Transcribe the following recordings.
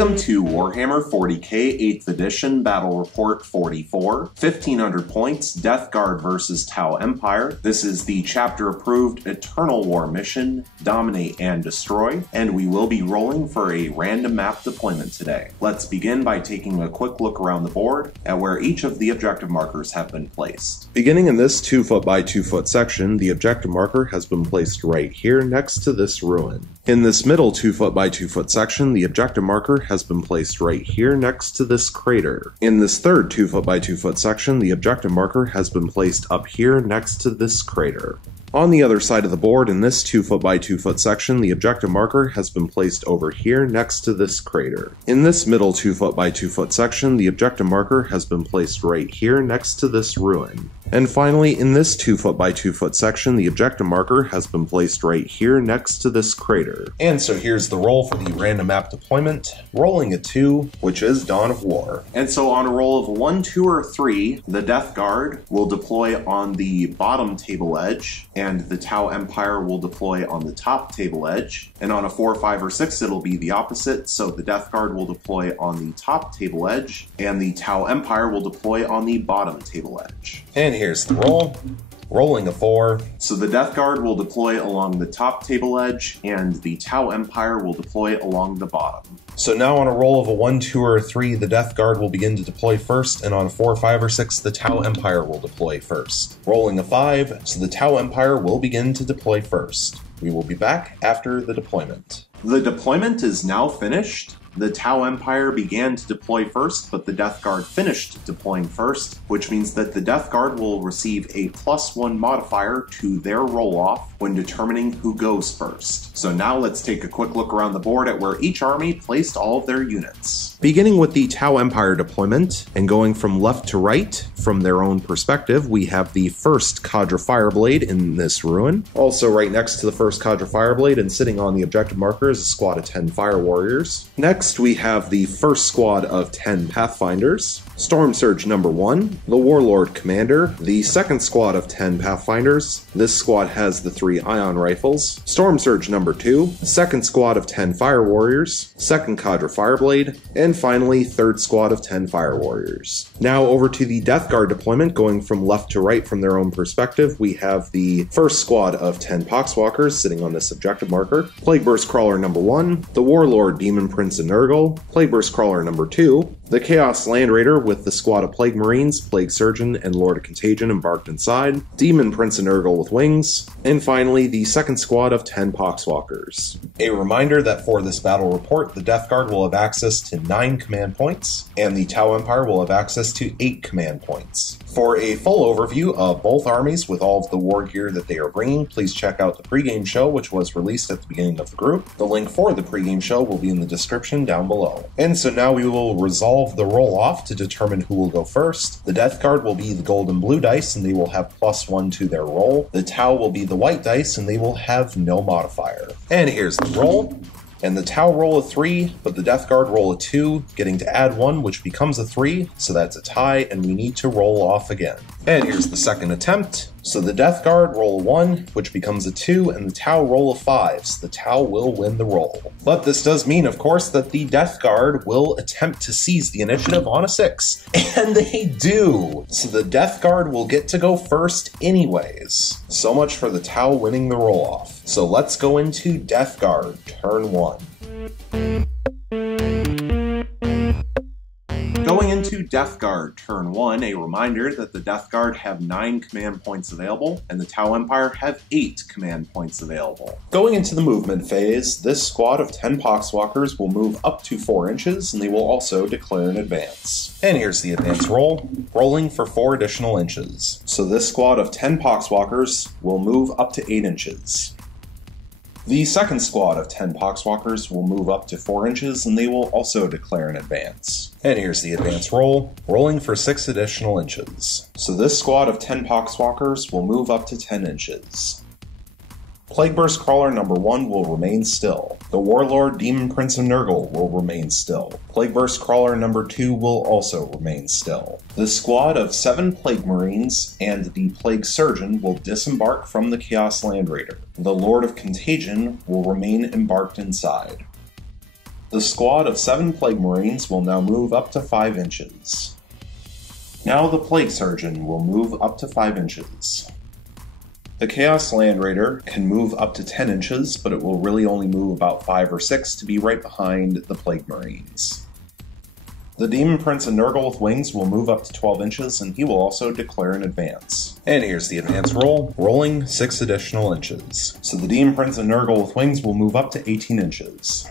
Welcome to Warhammer 40k 8th edition Battle Report 44, 1500 points, Death Guard vs. Tau Empire. This is the chapter-approved Eternal War mission, Dominate and Destroy, and we will be rolling for a random map deployment today. Let's begin by taking a quick look around the board at where each of the objective markers have been placed. Beginning in this 2 foot by 2 foot section, the objective marker has been placed right here next to this ruin. In this middle 2 foot by 2 foot section, the objective marker has been placed right here next to this crater. In this third 2 foot by 2 foot section, the objective marker has been placed up here next to this crater. On the other side of the board, in this 2 foot by 2 foot section, the objective marker has been placed over here next to this crater. In this middle 2 foot by 2 foot section, the objective marker has been placed right here next to this ruin. And finally, in this 2 foot by 2 foot section, the objective marker has been placed right here next to this crater. And so here's the roll for the random map deployment, rolling a 2, which is Dawn of War. And so on a roll of 1, 2, or 3, the Death Guard will deploy on the bottom table edge, and the Tau Empire will deploy on the top table edge. And on a 4, 5, or 6, it'll be the opposite, so the Death Guard will deploy on the top table edge, and the Tau Empire will deploy on the bottom table edge. And here's the roll. Rolling a 4. So the Death Guard will deploy along the top table edge, and the Tau Empire will deploy along the bottom. So now on a roll of a 1, 2, or 3, the Death Guard will begin to deploy first, and on a 4, 5, or 6, the Tau Empire will deploy first. Rolling a 5, so the Tau Empire will begin to deploy first. We will be back after the deployment. The deployment is now finished. The Tau Empire began to deploy first, but the Death Guard finished deploying first, which means that the Death Guard will receive a +1 modifier to their roll-off when determining who goes first. So now let's take a quick look around the board at where each army placed all of their units. Beginning with the Tau Empire deployment, and going from left to right, from their own perspective, we have the first Cadre Fireblade in this ruin. Also right next to the first Cadre Fireblade and sitting on the objective marker is a squad of 10 Fire Warriors. Next we have the first squad of 10 Pathfinders. Storm Surge number 1, the Warlord Commander, the second squad of 10 Pathfinders. This squad has the 3 ion rifles. Storm Surge number 2, second squad of 10 Fire Warriors, second Cadre Fireblade, and finally third squad of 10 Fire Warriors. Now over to the Death Guard deployment, going from left to right from their own perspective, we have the first squad of 10 Poxwalkers sitting on this objective marker. Plague Burst Crawler number 1, the Warlord Demon Prince of Nurgle, Plague Burst Crawler number 2, the Chaos Land Raider with the squad of Plague Marines, Plague Surgeon, and Lord of Contagion embarked inside, Demon Prince of Nurgle with wings, and finally the second squad of 10 Poxwalkers. A reminder that for this battle report, the Death Guard will have access to 9 command points, and the Tau Empire will have access to 8 command points. For a full overview of both armies with all of the war gear that they are bringing, please check out the pregame show, which was released at the beginning of the group. The link for the pregame show will be in the description down below. And so now we will resolve the roll-off to determine who will go first. The Death Guard will be the gold and blue dice, and they will have +1 to their roll. The Tau will be the white dice, and they will have no modifier. And here's the roll. And the Tau roll a 3, but the Death Guard roll a 2, getting to add 1, which becomes a 3, so that's a tie, and we need to roll off again. And here's the second attempt. So the Death Guard roll a 1, which becomes a 2, and the Tau roll a 5, so the Tau will win the roll. But this does mean, of course, that the Death Guard will attempt to seize the initiative on a 6. And they do! So the Death Guard will get to go first anyways. So much for the Tau winning the roll-off. So let's go into Death Guard, turn 1. Going into Death Guard turn 1, a reminder that the Death Guard have 9 command points available, and the Tau Empire have 8 command points available. Going into the movement phase, this squad of 10 Poxwalkers will move up to 4 inches, and they will also declare an advance. And here's the advance roll, rolling for 4 additional inches. So this squad of 10 Poxwalkers will move up to 8 inches. The second squad of 10 Poxwalkers will move up to 4 inches, and they will also declare an advance. And here's the advance roll, rolling for 6 additional inches. So this squad of 10 Poxwalkers will move up to 10 inches. Plague Burst Crawler number 1 will remain still. The Warlord Demon Prince of Nurgle will remain still. Plague Burst Crawler number 2 will also remain still. The squad of 7 Plague Marines and the Plague Surgeon will disembark from the Chaos Land Raider. The Lord of Contagion will remain embarked inside. The squad of 7 Plague Marines will now move up to 5 inches. Now the Plague Surgeon will move up to 5 inches. The Chaos Land Raider can move up to 10 inches, but it will really only move about 5 or 6 to be right behind the Plague Marines. The Demon Prince and Nurgle with Wings will move up to 12 inches, and he will also declare an advance. And here's the advance roll, rolling 6 additional inches. So the Demon Prince and Nurgle with Wings will move up to 18 inches.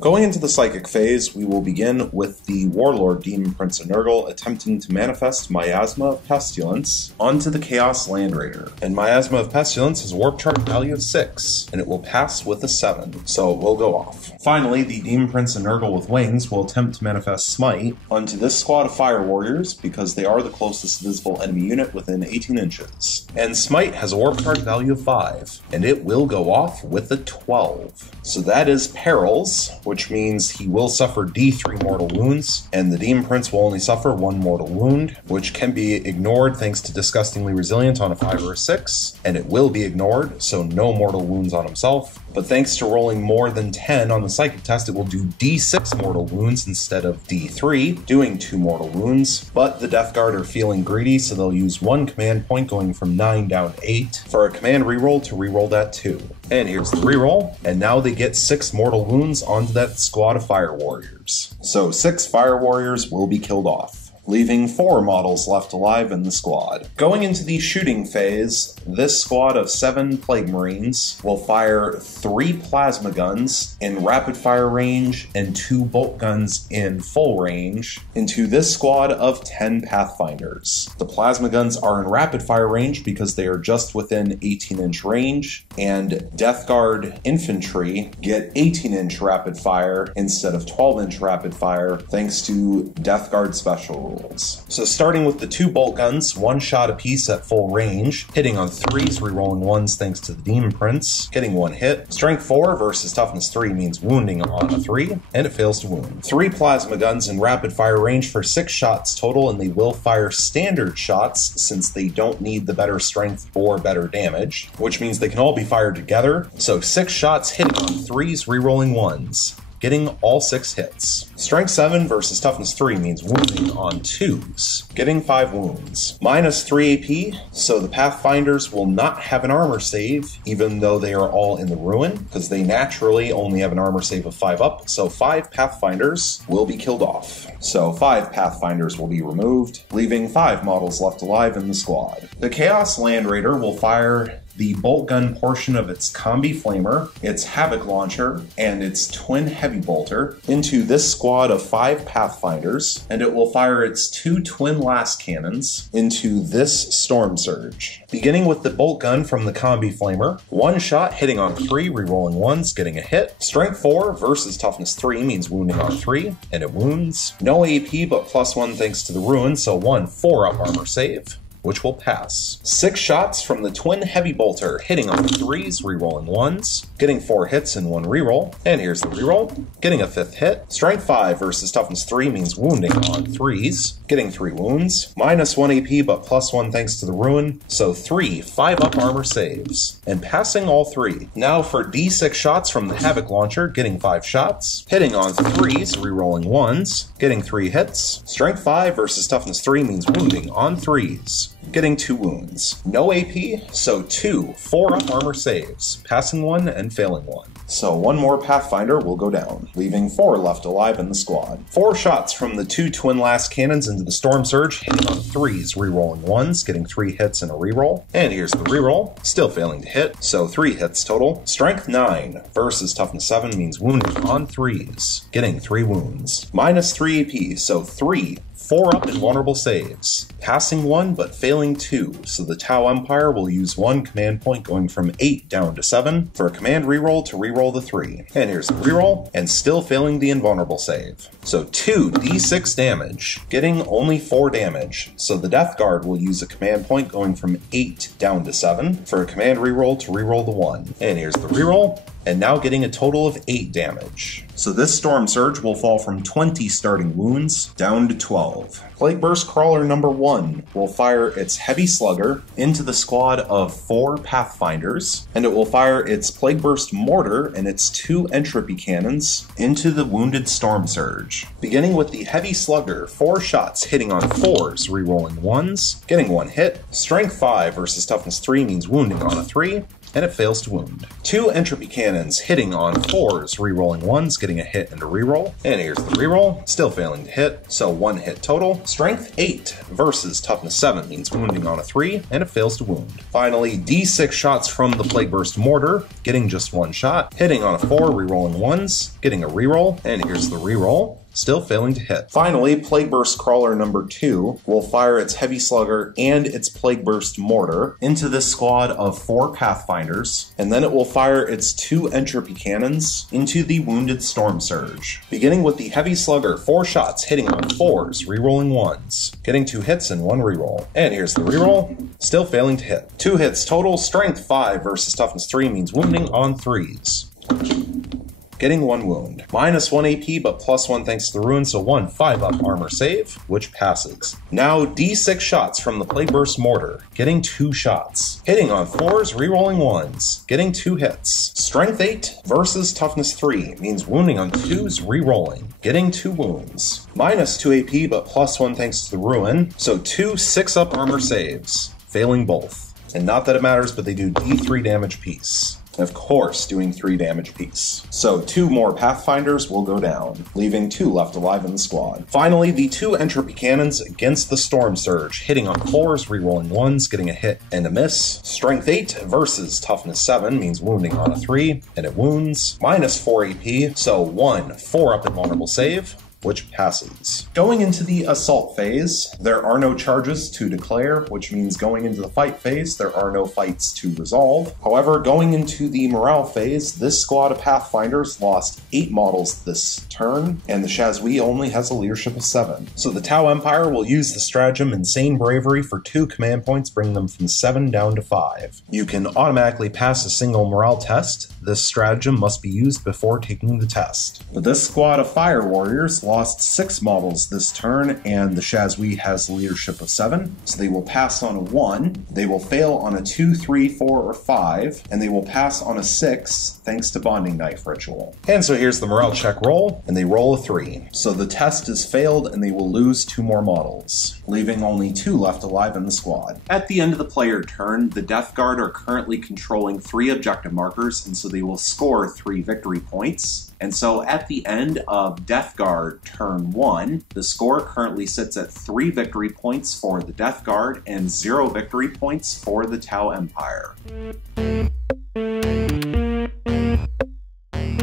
Going into the Psychic phase, we will begin with the Warlord Demon Prince of Nurgle attempting to manifest Miasma of Pestilence onto the Chaos Land Raider. And Miasma of Pestilence has a warp chart value of 6, and it will pass with a 7, so it will go off. Finally, the Demon Prince of Nurgle with Wings will attempt to manifest Smite onto this squad of Fire Warriors because they are the closest visible enemy unit within 18 inches. And Smite has a warp chart value of 5, and it will go off with a 12. So that is Perils, which means he will suffer D3 mortal wounds, and the Demon Prince will only suffer 1 mortal wound, which can be ignored thanks to Disgustingly Resilient on a 5 or a 6, and it will be ignored, so no mortal wounds on himself. But thanks to rolling more than 10 on the Psychic test, it will do D6 mortal wounds instead of D3, doing 2 mortal wounds. But the Death Guard are feeling greedy, so they'll use 1 command point going from 9 down to 8 for a command reroll to reroll that 2. And here's the reroll, and now they get 6 mortal wounds onto that squad of Fire Warriors. So 6 Fire Warriors will be killed off, leaving 4 models left alive in the squad. Going into the shooting phase, this squad of 7 Plague Marines will fire 3 plasma guns in rapid fire range and 2 bolt guns in full range into this squad of 10 Pathfinders. The plasma guns are in rapid fire range because they are just within 18-inch range, and Death Guard infantry get 18-inch rapid fire instead of 12-inch rapid fire thanks to Death Guard special rules. So starting with the 2 bolt guns, 1 shot apiece at full range, hitting on 3s, rerolling 1s thanks to the Demon Prince, getting 1 hit. Strength 4 versus Toughness 3 means wounding on a 3, and it fails to wound. 3 plasma guns in rapid fire range for 6 shots total, and they will fire standard shots since they don't need the better strength or better damage, which means they can all be fired together. So 6 shots hitting on 3s, rerolling 1s, getting all 6 hits. Strength 7 versus Toughness 3 means wounding on 2s, getting 5 wounds. Minus 3 AP, so the Pathfinders will not have an armor save, even though they are all in the ruin, because they naturally only have an armor save of 5 up, so 5 Pathfinders will be killed off. So 5 Pathfinders will be removed, leaving 5 models left alive in the squad. The Chaos Land Raider will fire the bolt gun portion of its combi flamer, its havoc launcher, and its twin heavy bolter into this squad of 5 Pathfinders, and it will fire its 2 twin last cannons into this storm surge. Beginning with the bolt gun from the combi flamer, 1 shot hitting on 3, rerolling 1s, getting a hit. Strength 4 versus Toughness 3 means wounding on 3, and it wounds. No AP but +1 thanks to the ruin, so 1 4-up armor save, which will pass. 6 shots from the twin heavy bolter, hitting on 3s, rerolling 1s, getting 4 hits and 1 reroll. And here's the reroll, getting a 5th hit. Strength 5 versus Toughness 3 means wounding on 3s, getting 3 wounds. Minus 1 AP but +1 thanks to the ruin, so 3 5-up armor saves, and passing all 3. Now for D6 shots from the havoc launcher, getting 5 shots, hitting on 3s, rerolling 1s, getting 3 hits. Strength 5 versus Toughness 3 means wounding on 3s, getting 2 wounds. No AP, so 2 4-up armor saves, passing 1 and failing 1. So 1 more Pathfinder will go down, leaving 4 left alive in the squad. 4 shots from the 2 twin last cannons into the storm surge, hitting on 3s, rerolling 1s, getting 3 hits and a reroll. And here's the reroll, still failing to hit, so 3 hits total. Strength 9 versus Toughness 7 means wounding on 3s, getting 3 wounds. Minus 3 AP, so 3 4-up invulnerable saves, passing 1 but failing 2, so the Tau Empire will use 1 command point going from 8 down to 7 for a command reroll to reroll the 3. And here's the reroll, and still failing the invulnerable save. So 2 D6 damage, getting only 4 damage, so the Death Guard will use a command point going from 8 down to 7 for a command reroll to reroll the 1. And here's the reroll, and now getting a total of 8 damage. So this Storm Surge will fall from 20 starting wounds down to 12. Plague Burst Crawler number 1 will fire its Heavy Slugger into the squad of 4 Pathfinders, and it will fire its Plague Burst Mortar and its 2 Entropy Cannons into the wounded Storm Surge. Beginning with the Heavy Slugger, 4 shots hitting on 4s, rerolling 1s, getting 1 hit. Strength 5 versus Toughness 3 means wounding on a 3, and it fails to wound. 2 Entropy Cannons hitting on 4s, rerolling 1s, getting a hit and a reroll. And here's the reroll, still failing to hit, so 1 hit total. Strength 8 versus Toughness 7 means wounding on a 3, and it fails to wound. Finally, D6 shots from the Plague Burst Mortar, getting just 1 shot, hitting on a 4, rerolling 1s, getting a reroll, and here's the reroll. Still failing to hit. Finally, Plague Burst Crawler number 2 will fire its Heavy Slugger and its Plague Burst Mortar into this squad of 4 Pathfinders, and then it will fire its 2 Entropy Cannons into the wounded Storm Surge. Beginning with the Heavy Slugger, 4 shots hitting on 4s, rerolling 1s, getting 2 hits and 1 reroll. And here's the reroll, still failing to hit. 2 hits total, Strength 5 versus Toughness 3 means wounding on 3s. Getting 1 wound. Minus 1 AP, but plus 1 thanks to the ruin, so 1 5-up armor save, which passes. Now D6 shots from the Plague Burst Mortar, getting 2 shots. Hitting on 4s, rerolling 1s, getting 2 hits. Strength 8 versus Toughness 3 means wounding on 2s, rerolling, getting 2 wounds. Minus 2 AP, but plus 1 thanks to the ruin, so 2 6-up armor saves, failing both. And not that it matters, but they do D3 damage apiece. Of course, doing 3 damage apiece. So 2 more Pathfinders will go down, leaving 2 left alive in the squad. Finally, the 2 Entropy Cannons against the Storm Surge, hitting on 4s, rerolling 1s, getting a hit and a miss. Strength 8 versus Toughness 7 means wounding on a 3, and it wounds. Minus 4 AP, so 1 4-up invulnerable save, which passes. Going into the assault phase, there are no charges to declare, which means going into the fight phase, there are no fights to resolve. However, going into the morale phase, this squad of Pathfinders lost 8 models this turn, and the Shazwi only has a leadership of 7. So the Tau Empire will use the stratagem Insane Bravery for 2 command points, bringing them from 7 down to 5. You can automatically pass a single morale test. This stratagem must be used before taking the test. But this squad of Fire Warriors lost 6 models this turn, and the Shazwi has leadership of 7, so they will pass on a 1, they will fail on a 2, 3, 4, or 5, and they will pass on a 6 thanks to Bonding Knife Ritual. And so here's the morale check roll, and they roll a 3. So the test is failed, and they will lose 2 more models, leaving only 2 left alive in the squad. At the end of the player turn, the Death Guard are currently controlling 3 objective markers, and so they will score 3 victory points. And so at the end of Death Guard turn 1, the score currently sits at 3 victory points for the Death Guard and 0 victory points for the Tau Empire.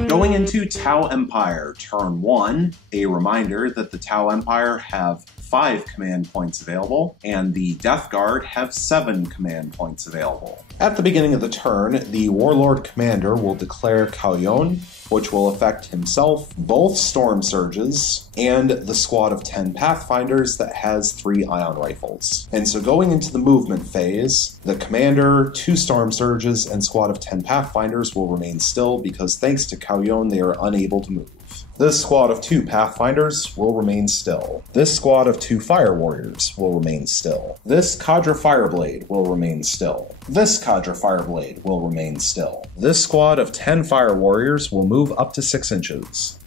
Going into Tau Empire turn 1, a reminder that the Tau Empire have 5 command points available, and the Death Guard have 7 command points available. At the beginning of the turn, the Warlord Commander will declare Kauyon, which will affect himself, both Storm Surges, and the squad of 10 Pathfinders that has 3 ion rifles. And so going into the movement phase, the Commander, 2 Storm Surges, and squad of 10 Pathfinders will remain still because thanks to Kauyon they are unable to move. This squad of 2 Pathfinders will remain still. This squad of 2 Fire Warriors will remain still. This Cadre Fireblade will remain still. This Cadre Fireblade will remain still. This squad of 10 Fire Warriors will move up to 6 inches.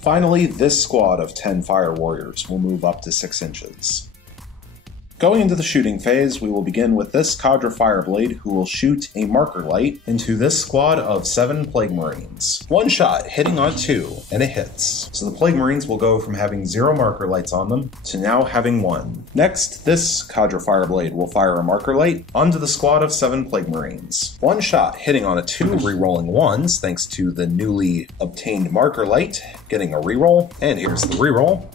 Finally, this squad of 10 Fire Warriors will move up to 6 inches. Going into the shooting phase, we will begin with this Cadre Fireblade, who will shoot a marker light into this squad of 7 Plague Marines. 1 shot, hitting on 2, and it hits. So the Plague Marines will go from having 0 marker lights on them to now having 1. Next, this Cadre Fireblade will fire a marker light onto the squad of 7 Plague Marines. 1 shot, hitting on a 2, rerolling 1s, thanks to the newly obtained marker light, getting a reroll, and here's the reroll.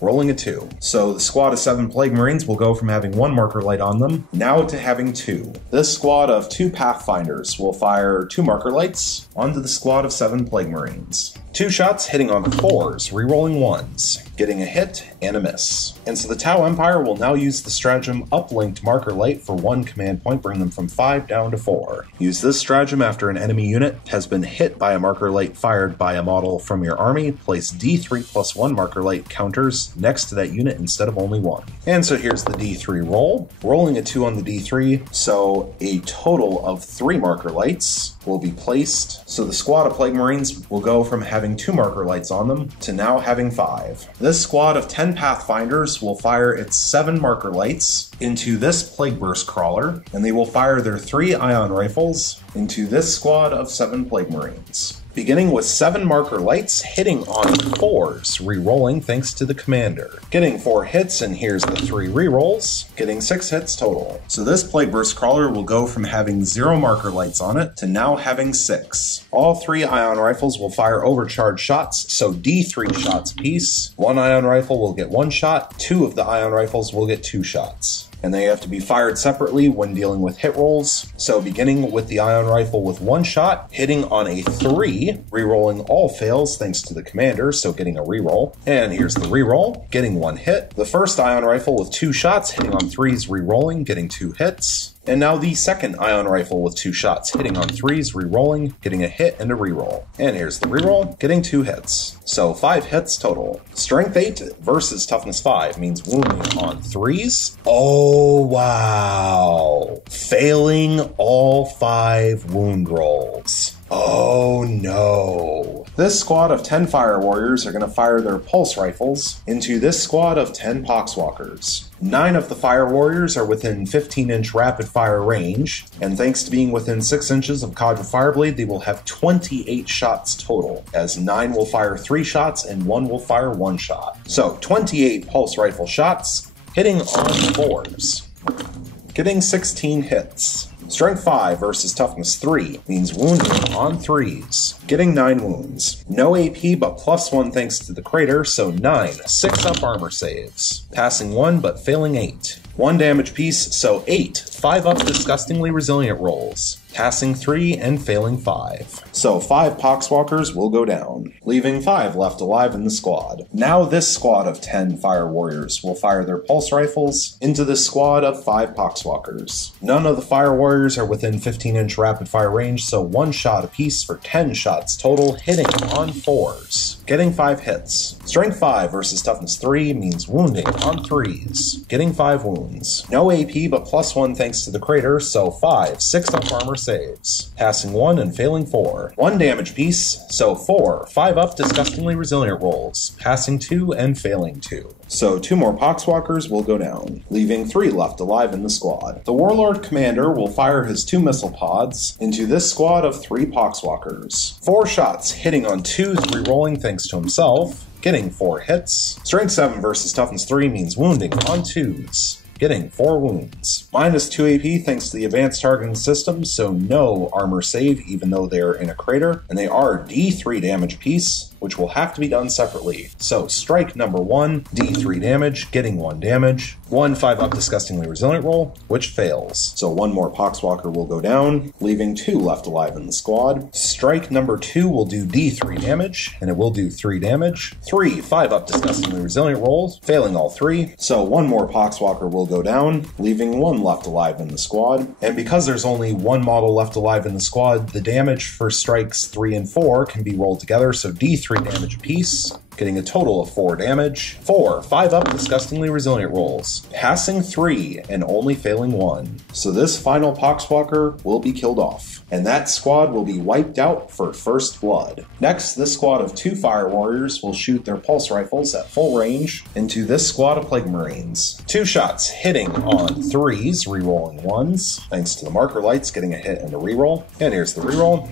Rolling a 2. So the squad of 7 Plague Marines will go from having 1 marker light on them, now to having 2. This squad of 2 Pathfinders will fire 2 marker lights onto the squad of 7 Plague Marines. 2 shots hitting on 4s, rerolling 1s, getting a hit and a miss. And so the Tau Empire will now use the stratagem Uplinked Marker Light for 1 command point, bring them from 5 down to 4. Use this stratagem after an enemy unit has been hit by a Marker Light fired by a model from your army. Place D3 plus 1 Marker Light counters next to that unit instead of only 1. And so here's the D3 roll. Rolling a 2 on the D3, so a total of 3 Marker Lights will be placed. So the squad of Plague Marines will go from having 2 Marker Lights on them to now having 5. This squad of 10 Pathfinders will fire its 7 Marker Lights into this Plague Burst Crawler, and they will fire their 3 Ion Rifles into this squad of 7 Plague Marines. Beginning with 7 Marker Lights, hitting on 4s, re-rolling thanks to the commander. Getting 4 hits, and here's the 3 re-rolls, getting 6 hits total. So this Plague Burst Crawler will go from having 0 Marker Lights on it to now having 6. All 3 Ion Rifles will fire overcharged shots, so D3 shots apiece. 1 Ion Rifle will get 1 shot, 2 of the Ion Rifles will get 2 shots. And they have to be fired separately when dealing with hit rolls. So beginning with the Ion Rifle with 1 shot, hitting on a 3, re-rolling all fails thanks to the commander, so getting a re-roll. And here's the re-roll, getting 1 hit. The first Ion Rifle with 2 shots, hitting on 3s, re-rolling, getting 2 hits. And now the second Ion Rifle with 2 shots, hitting on 3s, re-rolling, getting a hit and a re-roll. And here's the re-roll, getting 2 hits. So 5 hits total. Strength 8 versus Toughness 5 means wounding on 3s. Oh, wow. Failing all 5 wound rolls. Oh no. This squad of 10 Fire Warriors are going to fire their Pulse Rifles into this squad of 10 Poxwalkers. 9 of the Fire Warriors are within 15-inch rapid fire range, and thanks to being within 6 inches of Cadre Fireblade, they will have 28 shots total, as 9 will fire 3 shots and 1 will fire 1 shot. So 28 Pulse Rifle shots, hitting on 4s, getting 16 hits. Strength 5 versus Toughness 3 means wounding on 3s, getting 9 wounds. No AP but +1 thanks to the crater, so 9 6-up armor saves. Passing 1 but failing 8. 1 damage piece, so 8 5-up disgustingly resilient rolls. Passing 3 and failing 5. So 5 Poxwalkers will go down, leaving 5 left alive in the squad. Now this squad of 10 Fire Warriors will fire their Pulse Rifles into this squad of 5 Poxwalkers. None of the Fire Warriors are within 15-inch rapid fire range, so 1 shot apiece for 10 shots total, hitting on 4s, getting 5 hits. Strength 5 versus Toughness 3 means wounding on 3s, getting 5 wounds. No AP but +1 thanks to the crater, so 5 6-up armor saves. Passing 1 and failing 4. 1 damage piece, so 4 5-up disgustingly resilient rolls. Passing 2 and failing 2. So 2 more Poxwalkers will go down, leaving 3 left alive in the squad. The Warlord Commander will fire his 2 missile pods into this squad of 3 Poxwalkers. 4 shots, hitting on 2s, re-rolling thanks to himself, getting 4 hits. Strength 7 versus Toughness 3 means wounding on 2s, getting 4 wounds. -2 AP thanks to the advanced targeting system, so no armor save even though they're in a crater, and they are D3 damage piece, which will have to be done separately. So strike number 1, D3 damage, getting 1 damage. 1 5-up disgustingly resilient roll, which fails. So 1 more Poxwalker will go down, leaving 2 left alive in the squad. Strike number 2 will do D3 damage, and it will do 3 damage. 3 5-up disgustingly resilient rolls, failing all 3. So 1 more Poxwalker will go down, leaving 1 left alive in the squad. And because there's only 1 model left alive in the squad, the damage for strikes 3 and 4 can be rolled together, so D3 damage apiece, getting a total of 4 damage. 4 5-up disgustingly resilient rolls, passing 3 and only failing 1. So this final Poxwalker will be killed off, and that squad will be wiped out for first blood. Next, this squad of 2 Fire Warriors will shoot their Pulse Rifles at full range into this squad of Plague Marines. 2 shots, hitting on 3s, re-rolling 1s, thanks to the Marker Lights, getting a hit and a re-roll. And here's the re-roll.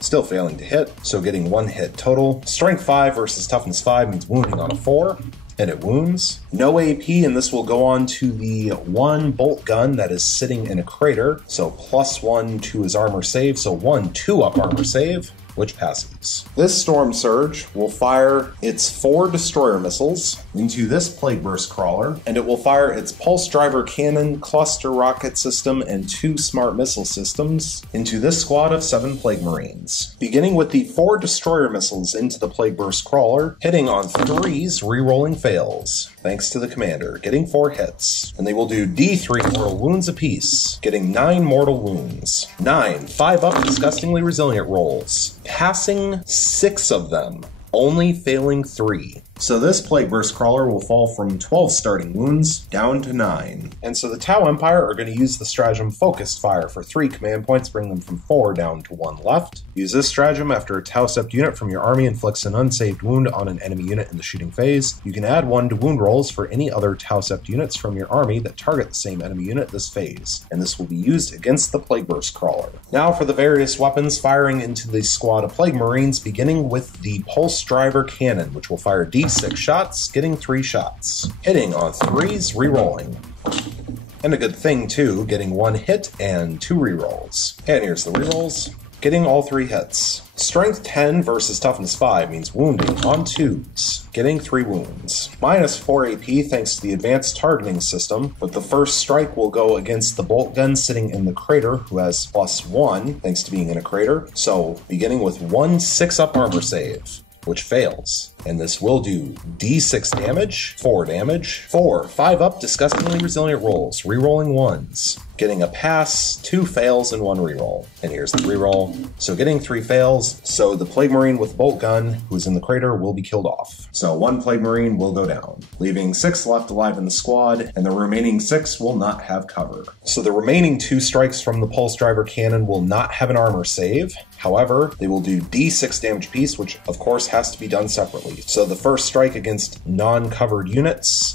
Still failing to hit, so getting 1 hit total. Strength 5 versus Toughness 5 means wounding on a 4, and it wounds. No AP, and this will go on to the 1 bolt gun that is sitting in a crater, so +1 to his armor save, so 1 2-up armor save. which passes. This Storm Surge will fire its 4 destroyer missiles into this Plague Burst Crawler, and it will fire its Pulse Driver Cannon, Cluster Rocket System, and 2 Smart Missile Systems into this squad of 7 Plague Marines. Beginning with the 4 destroyer missiles into the Plague Burst Crawler, hitting on 3s, re-rolling fails, thanks to the commander, getting 4 hits. And they will do D3 mortal wounds apiece, getting 9 mortal wounds. 9 5-up disgustingly resilient rolls, passing 6 of them, only failing 3. So this Plague Burst Crawler will fall from 12 starting wounds down to 9. And so the Tau Empire are going to use the stratagem Focused Fire for 3 command points, bring them from 4 down to 1 left. Use this stratagem after a Tau Sept unit from your army inflicts an unsaved wound on an enemy unit in the shooting phase. You can add 1 to wound rolls for any other Tau Sept units from your army that target the same enemy unit this phase, and this will be used against the Plague Burst Crawler. Now for the various weapons firing into the squad of Plague Marines, beginning with the Pulse Driver Cannon, which will fire D6 shots, getting 3 shots. Hitting on 3s, re-rolling. And a good thing too, getting 1 hit and 2 re-rolls. And here's the re-rolls. Getting all 3 hits. Strength 10 versus Toughness 5 means wounding on 2s, getting 3 wounds. Minus 4 AP thanks to the advanced targeting system, but the first strike will go against the bolt gun sitting in the crater, who has +1 thanks to being in a crater. So beginning with 1 6-up armor save, which fails. And this will do D6 damage, 4 damage, 4 5-up disgustingly resilient rolls, re-rolling 1s, getting a pass, 2 fails, and 1 reroll. And here's the reroll. So getting 3 fails, so the Plague Marine with Bolt Gun, who's in the crater, will be killed off. So 1 Plague Marine will go down, leaving 6 left alive in the squad, and the remaining 6 will not have cover. So the remaining 2 strikes from the Pulse Driver Cannon will not have an armor save. However, they will do D6 damage apiece, which of course has to be done separately. So the first strike against non-covered units,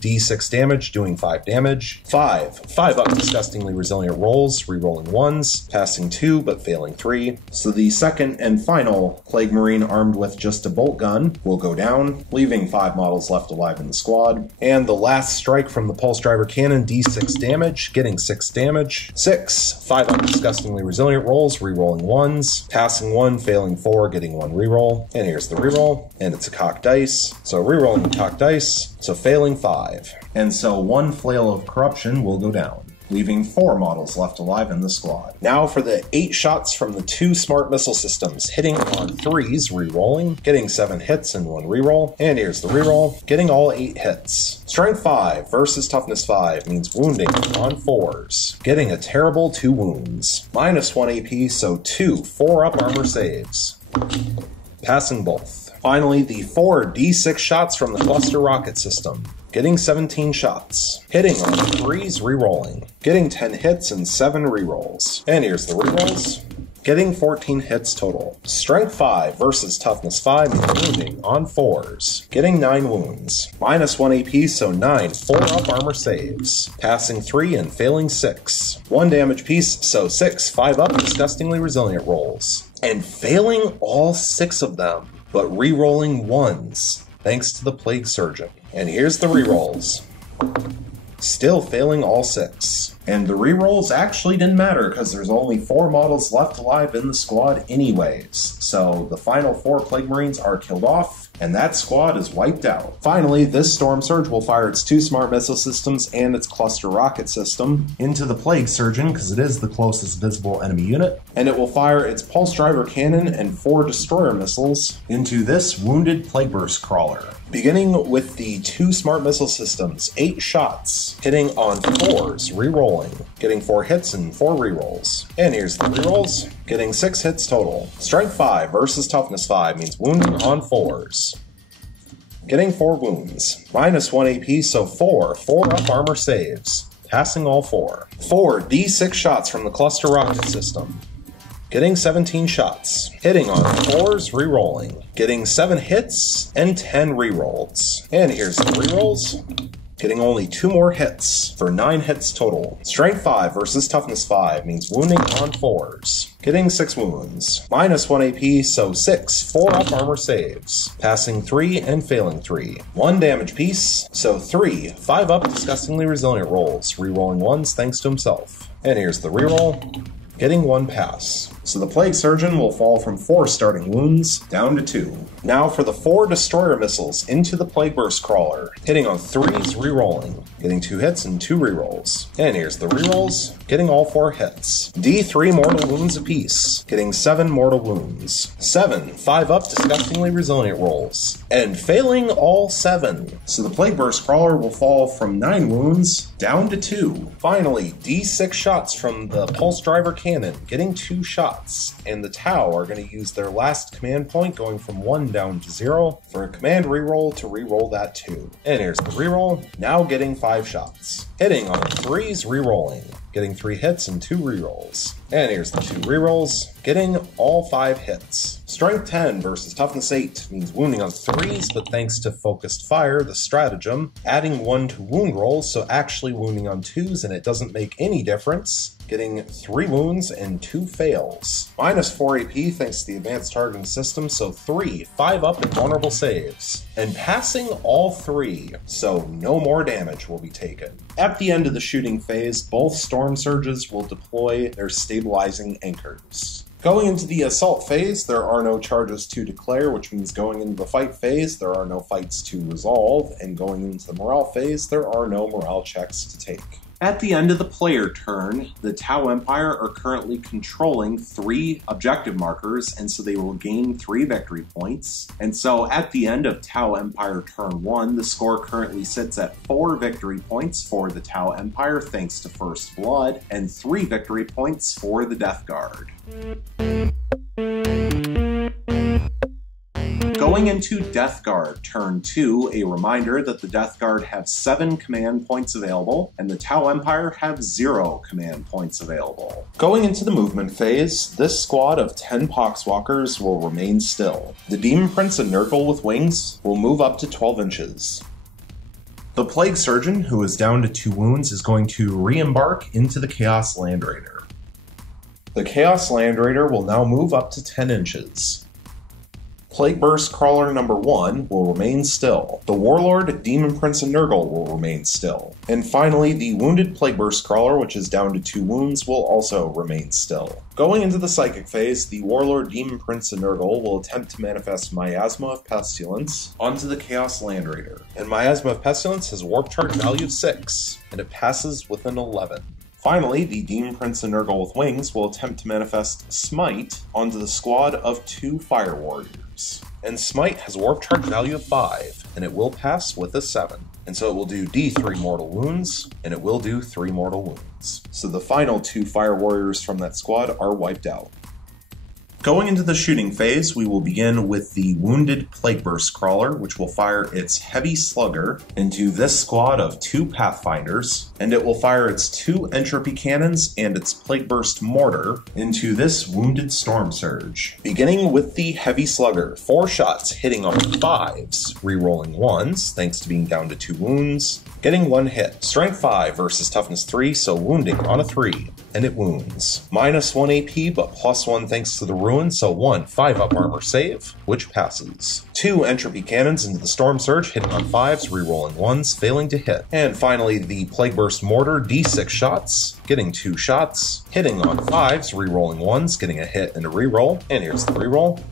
D6 damage, doing 5 damage. 5-up disgustingly resilient rolls, re-rolling 1s, passing 2 but failing 3. So the second and final Plague Marine armed with just a bolt gun will go down, leaving 5 models left alive in the squad. And the last strike from the Pulse Driver Cannon, D6 damage, getting 6 damage. 5-up disgustingly resilient rolls, re-rolling 1s, passing 1, failing 4, getting 1 reroll. And here's the reroll, and it's a cocked dice. So re-rolling the cocked dice, so failing 5. And so 1 Flail of Corruption will go down, leaving 4 models left alive in the squad. Now for the 8 shots from the 2 Smart Missile Systems, hitting on 3s, re-rolling, getting 7 hits and 1 reroll. And here's the reroll, getting all 8 hits. Strength 5 versus Toughness 5 means wounding on 4s, getting a terrible 2 wounds. Minus 1 AP, so 2 4-up armor saves, passing both. Finally, the 4 D6 shots from the Cluster Rocket System, getting 17 shots, hitting on 3s, re-rolling, getting 10 hits and 7 re-rolls. And here's the re-rolls, getting 14 hits total. Strength 5 versus Toughness 5 means wounding on 4s, getting 9 wounds. Minus 1 AP, so 9 4-up armor saves, passing 3 and failing 6. 1 damage piece, so 6 5-up disgustingly resilient rolls, and failing all 6 of them, but re-rolling 1s, thanks to the Plague Surgeon. And here's the re-rolls. Still failing all 6. And the re-rolls actually didn't matter because there's only 4 models left alive in the squad anyways. So the final 4 Plague Marines are killed off, and that squad is wiped out. Finally, this Storm Surge will fire its 2 Smart Missile Systems and its Cluster Rocket System into the Plague Surgeon, because it is the closest visible enemy unit, and it will fire its Pulse Driver Cannon and 4 Destroyer Missiles into this wounded Plague Burst Crawler. Beginning with the 2 Smart Missile Systems, 8 shots, hitting on 4s, re-rolling, getting 4 hits and 4 re-rolls. And here's the re-rolls, getting 6 hits total. Strength 5 versus Toughness 5 means wounding on 4s, getting 4 wounds. Minus 1 AP, so 4 4-up armor saves, passing all 4. 4 D6 shots from the Cluster Rocket System, getting 17 shots, hitting on 4s, re-rolling, getting 7 hits and 10 re-rolls. And here's the re-rolls, getting only 2 more hits for 9 hits total. Strength 5 versus Toughness 5 means wounding on 4s, getting 6 wounds. Minus 1 AP, so 6 4-up armor saves, passing 3 and failing 3. 1 damage piece, so 3 5-up disgustingly resilient rolls, re-rolling 1s thanks to himself. And here's the re-roll, getting 1 pass. So the Plague Surgeon will fall from 4 starting wounds down to 2. Now for the 4 Destroyer Missiles into the Plague Burst Crawler, hitting on 3s, rerolling, getting 2 hits and 2 rerolls. And here's the rerolls, getting all 4 hits. D3 mortal wounds apiece, getting 7 mortal wounds. 7 5-up disgustingly resilient rolls, and failing all 7. So the Plague Burst Crawler will fall from 9 wounds down to 2. Finally, D6 shots from the Pulse Driver Cannon, getting 2 shots. And the Tau are going to use their last command point, going from 1 down to 0, for a command reroll to reroll that 2. And here's the reroll, now getting 5 shots. Hitting on 3s, rerolling, getting 3 hits and 2 rerolls. And here's the 2 rerolls, getting all 5 hits. Strength 10 versus Toughness 8 means wounding on 3s, but thanks to Focused Fire, the stratagem, adding 1 to wound rolls, so actually wounding on 2s, and it doesn't make any difference. Getting 3 wounds and 2 fails. Minus 4 AP thanks to the advanced targeting system, so 3 5-up invulnerable saves. And passing all 3, so no more damage will be taken. At the end of the shooting phase, both Storm Surges will deploy their stabilizing anchors. Going into the assault phase, there are no charges to declare, which means going into the fight phase, there are no fights to resolve, and going into the morale phase, there are no morale checks to take. At the end of the player turn, the Tau Empire are currently controlling 3 objective markers, and so they will gain 3 victory points. And so at the end of Tau Empire turn 1, the score currently sits at 4 victory points for the Tau Empire thanks to First Blood, and 3 victory points for the Death Guard. Going into Death Guard turn 2, a reminder that the Death Guard have 7 command points available, and the Tau Empire have 0 command points available. Going into the movement phase, this squad of 10 Poxwalkers will remain still. The Demon Prince and Nurgle with wings will move up to 12 inches. The Plague Surgeon, who is down to 2 wounds, is going to re-embark into the Chaos Land Raider. The Chaos Land Raider will now move up to 10 inches. Plague Burst Crawler number 1 will remain still. The Warlord, Demon Prince, and Nurgle will remain still. And finally, the Wounded Plague Burst Crawler, which is down to 2 wounds, will also remain still. Going into the Psychic phase, the Warlord, Demon Prince, and Nurgle will attempt to manifest Miasma of Pestilence onto the Chaos Land Raider. And Miasma of Pestilence has a warp charge value of 6, and it passes with an 11. Finally, the Demon Prince and Nurgle with wings will attempt to manifest Smite onto the squad of 2 Fire Warriors. And Smite has a warp charge value of 5, and it will pass with a 7. And so it will do D3 mortal wounds, and it will do 3 mortal wounds. So the final 2 Fire Warriors from that squad are wiped out. Going into the shooting phase, we will begin with the Wounded Plague Burst Crawler, which will fire its Heavy Slugger into this squad of 2 Pathfinders, and it will fire its 2 Entropy Cannons and its Plague Burst Mortar into this Wounded Storm Surge. Beginning with the Heavy Slugger, 4 shots hitting on 5s, rerolling 1s, thanks to being down to 2 wounds, getting 1 hit. Strength 5 versus Toughness 3, so wounding on a 3. And it wounds. Minus 1 AP, but plus 1 thanks to the ruin, so 1 5-up armor save, which passes. 2 Entropy Cannons into the Storm Surge, hitting on 5s, rerolling 1s, failing to hit. And finally, the Plague Burst Mortar, D6 shots, getting 2 shots, hitting on 5s, rerolling 1s, getting a hit and a reroll. And here's the reroll.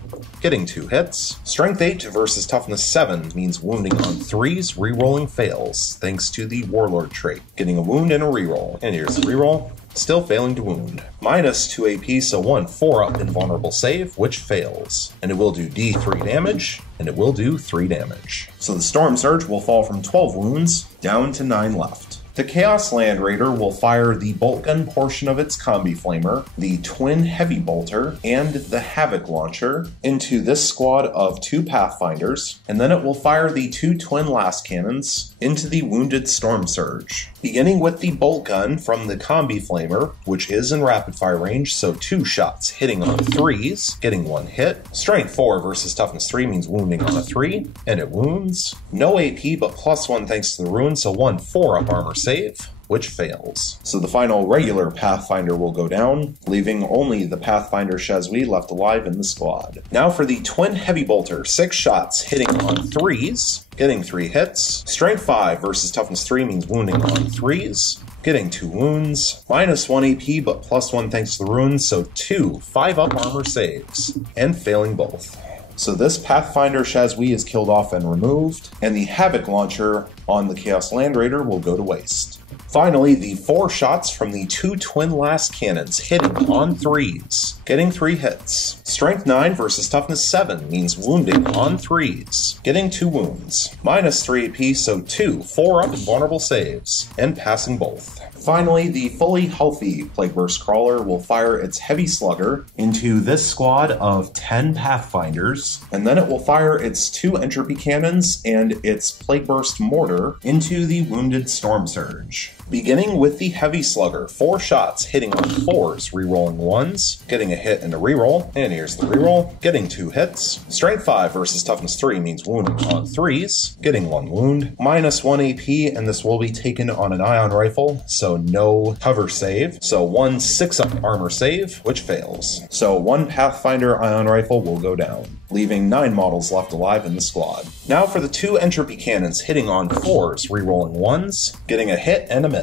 Getting 2 hits. Strength 8 versus Toughness 7 means wounding on 3s, rerolling fails, thanks to the Warlord trait. Getting a wound and a reroll. And here's the reroll. Still failing to wound. Minus 2 AP, so 1 4-up invulnerable save, which fails. And it will do D3 damage, and it will do 3 damage. So the Storm Surge will fall from 12 wounds down to 9 left. The Chaos Land Raider will fire the bolt gun portion of its Combi Flamer, the Twin Heavy Bolter, and the Havoc Launcher into this squad of 2 Pathfinders, and then it will fire the 2 Twin Last Cannons into the Wounded Storm Surge. Beginning with the bolt gun from the Combi Flamer, which is in rapid fire range, so 2 shots hitting on 3s, getting 1 hit. Strength 4 versus Toughness 3 means wounding on a 3, and it wounds. No AP, but plus 1 thanks to the ruin, so 1 4-up armor save, which fails. So the final regular Pathfinder will go down, leaving only the Pathfinder Shazwi left alive in the squad. Now for the Twin Heavy Bolter, 6 shots hitting on 3s, getting 3 hits. Strength 5 versus Toughness 3 means wounding on 3s. Getting 2 wounds, -1 AP, but +1 thanks to the runes, so 2 5-up armor saves, and failing both. So this Pathfinder Shazwi is killed off and removed, and the Havoc Launcher on the Chaos Land Raider will go to waste. Finally, the 4 shots from the 2 Twin Last Cannons hitting on 3s, getting 3 hits. Strength 9 versus Toughness 7 means wounding on 3s, getting 2 wounds, -3 AP, so 2 4-up invulnerable saves, and passing both. Finally, the fully healthy Plague Burst Crawler will fire its Heavy Slugger into this squad of 10 Pathfinders, and then it will fire its 2 Entropy Cannons and its Plague Burst Mortar into the wounded Storm Surge. Beginning with the Heavy Slugger, 4 shots hitting on 4s, rerolling 1s, getting a hit and a reroll, and here's the reroll, getting 2 hits. Strength 5 versus Toughness 3 means wounding on 3s, getting 1 wound, -1 AP, and this will be taken on an Ion Rifle, so no cover save. So 1 6-up armor save, which fails. So 1 Pathfinder Ion Rifle will go down, leaving 9 models left alive in the squad. Now for the 2 Entropy Cannons hitting on 4s, rerolling 1s, getting a hit and a miss.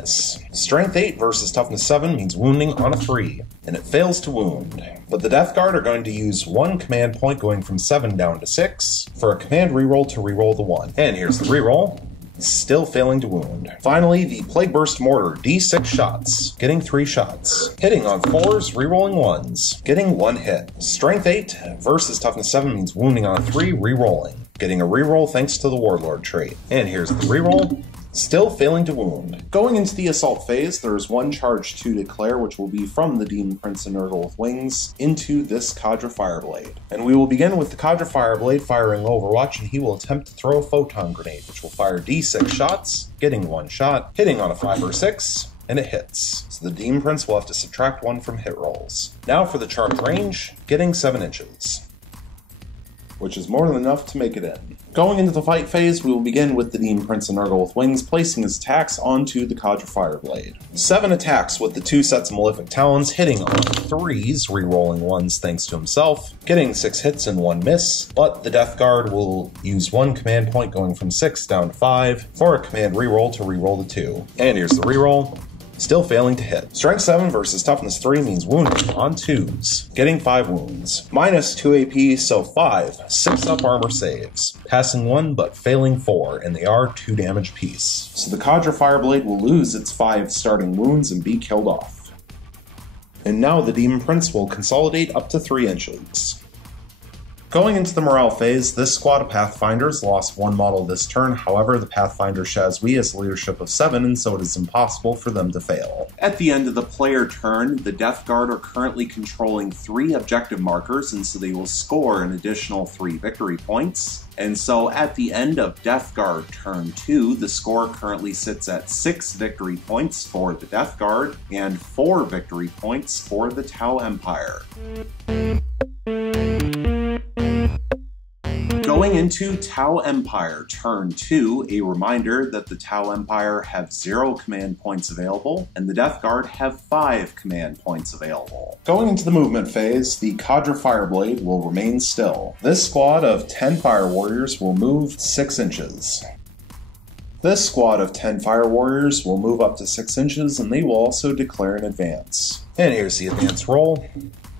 Strength 8 versus Toughness 7 means wounding on a 3, and it fails to wound. But the Death Guard are going to use 1 command point going from 7 down to 6 for a command reroll to reroll the 1. And here's the reroll. Still failing to wound. Finally, the Plague Burst Mortar, D6 shots, getting 3 shots. Hitting on 4s, rerolling 1s, getting 1 hit. Strength 8 versus Toughness 7 means wounding on a 3, rerolling, getting a reroll thanks to the Warlord trait. And here's the reroll. Still failing to wound. Going into the assault phase, there is 1 charge to declare, which will be from the Demon Prince and Nurgle with Wings into this Cadra Fireblade. And we will begin with the Cadra Fireblade firing Overwatch, and he will attempt to throw a Photon Grenade, which will fire D6 shots, getting 1 shot, hitting on a 5 or 6, and it hits. So the Demon Prince will have to subtract 1 from hit rolls. Now for the charge range, getting 7 inches, which is more than enough to make it in. Going into the fight phase, we will begin with the Demon Prince and Nurgle with Wings, placing his attacks onto the Cadra Fireblade. 7 attacks with the 2 sets of Malefic Talons, hitting on 3s, rerolling 1s thanks to himself, getting 6 hits and 1 miss, but the Death Guard will use 1 command point going from 6 down to 5 for a command reroll to reroll the 2. And here's the reroll. Still failing to hit. Strength 7 versus Toughness 3 means wounding on 2s, getting 5 wounds. -2 AP, so 5 6-up armor saves, passing 1 but failing 4, and they are 2 damage apiece. So the Cadra Fireblade will lose its 5 starting wounds and be killed off. And now the Demon Prince will consolidate up to 3 inches. Going into the morale phase, this squad of Pathfinders lost 1 model this turn. However, the Pathfinder Shazwi has leadership of 7, and so it is impossible for them to fail. At the end of the player turn, the Death Guard are currently controlling 3 objective markers, and so they will score an additional 3 victory points. And so at the end of Death Guard turn 2, the score currently sits at 6 victory points for the Death Guard and 4 victory points for the Tau Empire. Going into Tau Empire turn 2, a reminder that the Tau Empire have 0 command points available, and the Death Guard have 5 command points available. Going into the movement phase, the Cadra Fireblade will remain still. This squad of 10 Fire Warriors will move 6 inches. This squad of 10 Fire Warriors will move up to 6 inches, and they will also declare an advance. And here's the advance roll.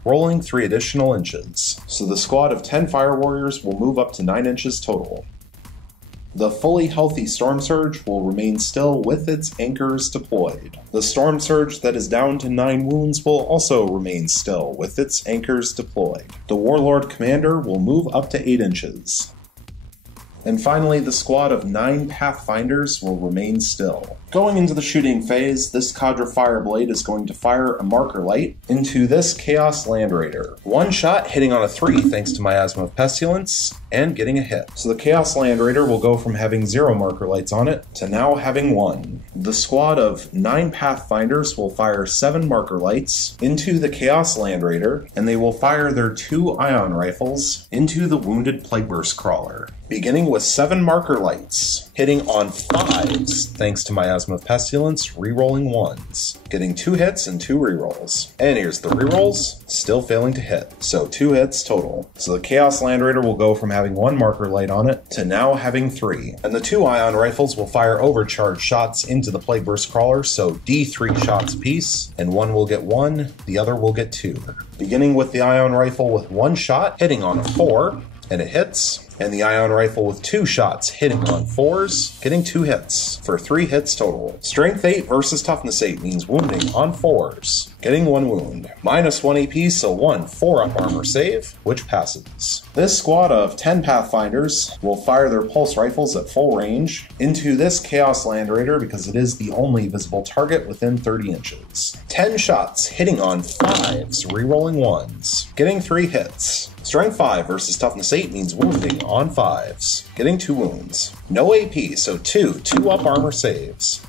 Rolling 3 additional inches. So the squad of 10 Fire Warriors will move up to 9 inches total. The fully healthy Storm Surge will remain still with its anchors deployed. The Storm Surge that is down to 9 wounds will also remain still with its anchors deployed. The Warlord Commander will move up to 8 inches. And finally, the squad of 9 Pathfinders will remain still. Going into the shooting phase, this Cadra Fireblade is going to fire a Marker Light into this Chaos Land Raider. 1 shot hitting on a 3 thanks to Miasma of Pestilence, and getting a hit. So the Chaos Land Raider will go from having 0 Marker Lights on it to now having 1. The squad of 9 Pathfinders will fire 7 Marker Lights into the Chaos Land Raider, and they will fire their 2 Ion Rifles into the wounded Plague Burst Crawler. Beginning with 7 Marker Lights, hitting on 5s, thanks to Miasma of Pestilence, rerolling 1s. Getting 2 hits and 2 rerolls. And here's the rerolls, still failing to hit. So 2 hits total. So the Chaos Land Raider will go from having 1 marker light on it to now having 3. And the 2 ion rifles will fire overcharged shots into the Plague Burst Crawler, so D3 shots apiece, and one will get 1, the other will get 2. Beginning with the ion rifle with 1 shot, hitting on a 4, and it hits. And the ion rifle with 2 shots, hitting on 4s, getting 2 hits, for 3 hits total. Strength 8 versus Toughness 8 means wounding on 4s, getting 1 wound. Minus 1 AP, so 1 4-up armor save, which passes. This squad of 10 Pathfinders will fire their pulse rifles at full range into this Chaos Land Raider because it is the only visible target within 30 inches. 10 shots, hitting on 5s, rerolling 1s, getting 3 hits. Strength 5 versus Toughness 8 means wounding on 5s, getting 2 wounds. No AP, so 2 2-up armor saves,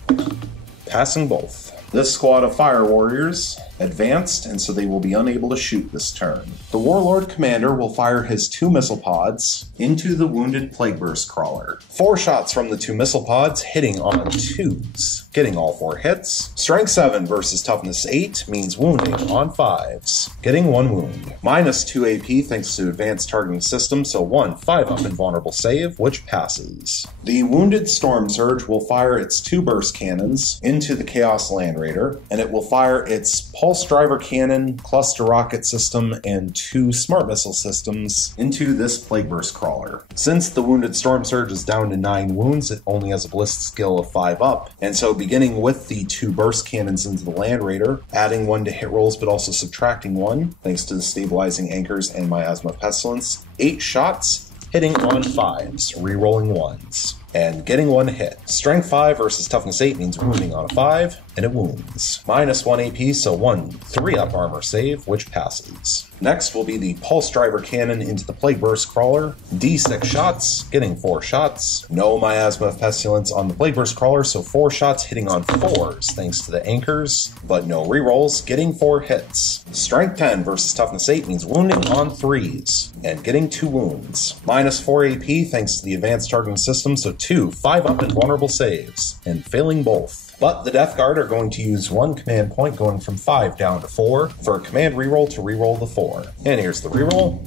passing both. This squad of Fire Warriors advanced, and so they will be unable to shoot this turn. The Warlord Commander will fire his 2 missile pods into the wounded Plague Burst Crawler. 4 shots from the 2 missile pods, hitting on 2s, getting all 4 hits. Strength 7 versus Toughness 8 means wounding on 5s, getting 1 wound. Minus 2 AP thanks to Advanced Targeting System, so 1 5-up invulnerable save, which passes. The Wounded Storm Surge will fire its 2 burst cannons into the Chaos Land Raider, and it will fire its Pulse Driver Cannon, Cluster Rocket System, and 2 Smart Missile Systems into this Plague Burst Crawler. Since the Wounded Storm Surge is down to 9 wounds, it only has a Ballistic skill of 5 up, and so beginning with the 2 burst cannons into the Land Raider, adding 1 to hit rolls but also subtracting 1, thanks to the Stabilizing Anchors and Miasma of Pestilence, 8 shots, hitting on 5s, rerolling 1s, and getting 1 hit. Strength 5 versus Toughness 8 means wounding on a 5, and it wounds. Minus 1 AP, so 1 3-up armor save, which passes. Next will be the Pulse Driver Cannon into the Plague Burst Crawler. D6 shots, getting 4 shots. No Miasma of Pestilence on the Plague Burst Crawler, so 4 shots hitting on 4s thanks to the anchors, but no rerolls, getting 4 hits. Strength 10 versus Toughness 8 means wounding on 3s, and getting 2 wounds. Minus 4 AP thanks to the Advanced Targeting System, so 2 5-up invulnerable saves, and failing both. But the Death Guard are going to use 1 command point going from 5 down to 4 for a command reroll to reroll the 4. And here's the reroll.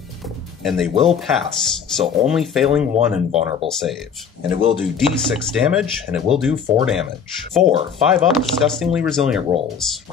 And they will pass, so only failing 1 invulnerable save. And it will do D6 damage, and it will do 4 damage. 4 5-up disgustingly resilient rolls.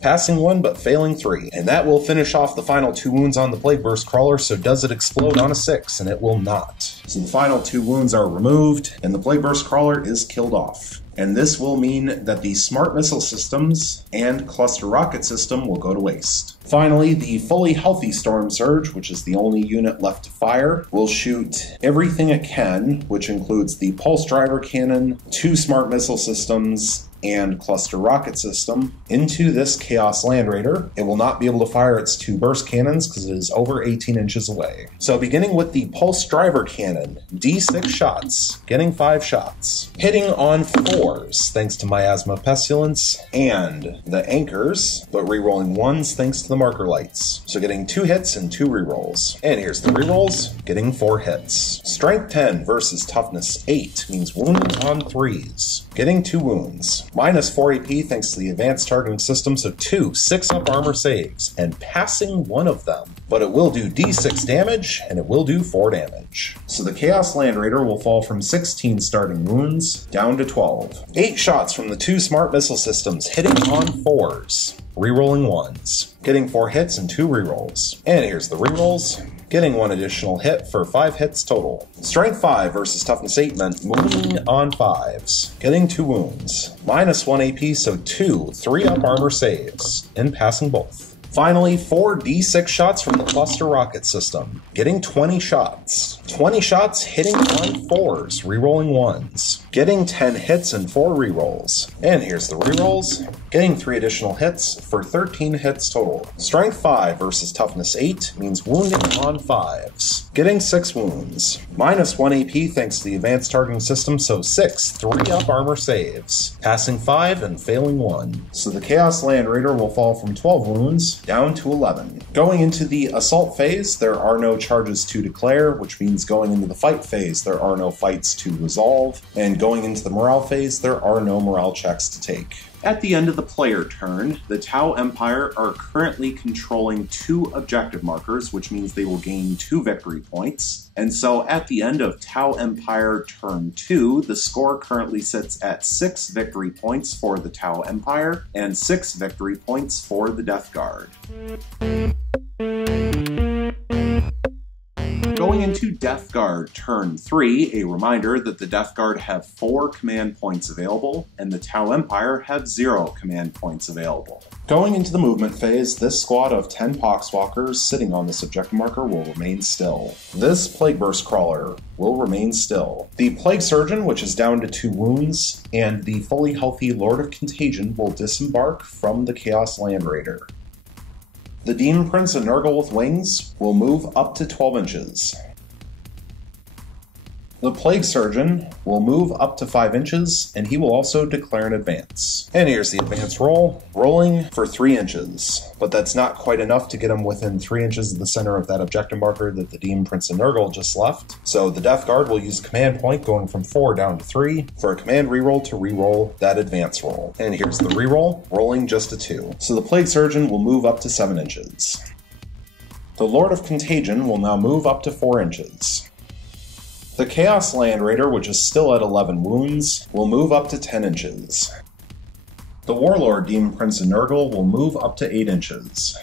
Passing 1 but failing 3. And that will finish off the final 2 wounds on the Plague Burst Crawler, so does it explode on a 6? And it will not. So the final 2 wounds are removed, and the Plague Burst Crawler is killed off. And this will mean that the Smart Missile Systems and Cluster Rocket System will go to waste. Finally, the fully healthy Storm Surge, which is the only unit left to fire, will shoot everything it can, which includes the Pulse Driver Cannon, 2 Smart Missile Systems, and Cluster Rocket System into this Chaos Land Raider. It will not be able to fire its 2 burst cannons because it is over 18 inches away. So beginning with the Pulse Driver Cannon, D6 shots, getting 5 shots, hitting on 4s thanks to Miasma of Pestilence and the anchors, but rerolling 1s thanks to the marker lights. So getting 2 hits and 2 rerolls. And here's the rerolls, getting 4 hits. Strength 10 versus Toughness 8 means wounding on 3s, getting 2 wounds. Minus 4 AP thanks to the Advanced Targeting System, so 2 6-up armor saves, and passing 1 of them. But it will do D6 damage, and it will do 4 damage. So the Chaos Land Raider will fall from 16 starting wounds down to 12. 8 shots from the 2 Smart Missile Systems, hitting on 4s, rerolling 1s, getting 4 hits and 2 rerolls. And here's the rerolls. Getting 1 additional hit for 5 hits total. Strength 5 versus Toughness 8 meant wounding on 5s, getting 2 wounds. Minus 1 AP, so 2 3-up armor saves, and passing both. Finally, 4 D6 shots from the Cluster Rocket System, getting 20 shots. 20 shots hitting on 4s, rerolling 1s, getting 10 hits and 4 rerolls. And here's the rerolls. getting 3 additional hits for 13 hits total. Strength 5 versus Toughness 8 means wounding on 5s, getting 6 wounds. Minus 1 AP thanks to the advanced targeting system, so 6 3-up armor saves, passing 5 and failing 1. So the Chaos Land Raider will fall from 12 wounds down to 11. Going into the assault phase, there are no charges to declare, which means going into the fight phase, there are no fights to resolve, and going into the morale phase, there are no morale checks to take. At the end of the player turn, the Tau Empire are currently controlling 2 objective markers, which means they will gain 2 victory points. And so at the end of Tau Empire turn 2, the score currently sits at 6 victory points for the Tau Empire and 6 victory points for the Death Guard. Going into Death Guard turn 3, a reminder that the Death Guard have 4 command points available, and the Tau Empire have 0 command points available. Going into the movement phase, this squad of 10 Poxwalkers sitting on this objective marker will remain still. This Plague Burst Crawler will remain still. The Plague Surgeon, which is down to 2 wounds, and the fully healthy Lord of Contagion will disembark from the Chaos Land Raider. The Demon Prince and Nurgle with wings will move up to 12 inches. The Plague Surgeon will move up to 5 inches, and he will also declare an advance. And here's the advance roll, rolling for 3 inches. But that's not quite enough to get him within 3 inches of the center of that objective marker that the Demon Prince and Nurgle just left. So the Death Guard will use a command point going from 4 down to 3 for a command reroll to reroll that advance roll. And here's the reroll, rolling just a 2. So the Plague Surgeon will move up to 7 inches. The Lord of Contagion will now move up to 4 inches. The Chaos Land Raider, which is still at 11 wounds, will move up to 10 inches. The Warlord Demon Prince and Nurgle will move up to 8 inches.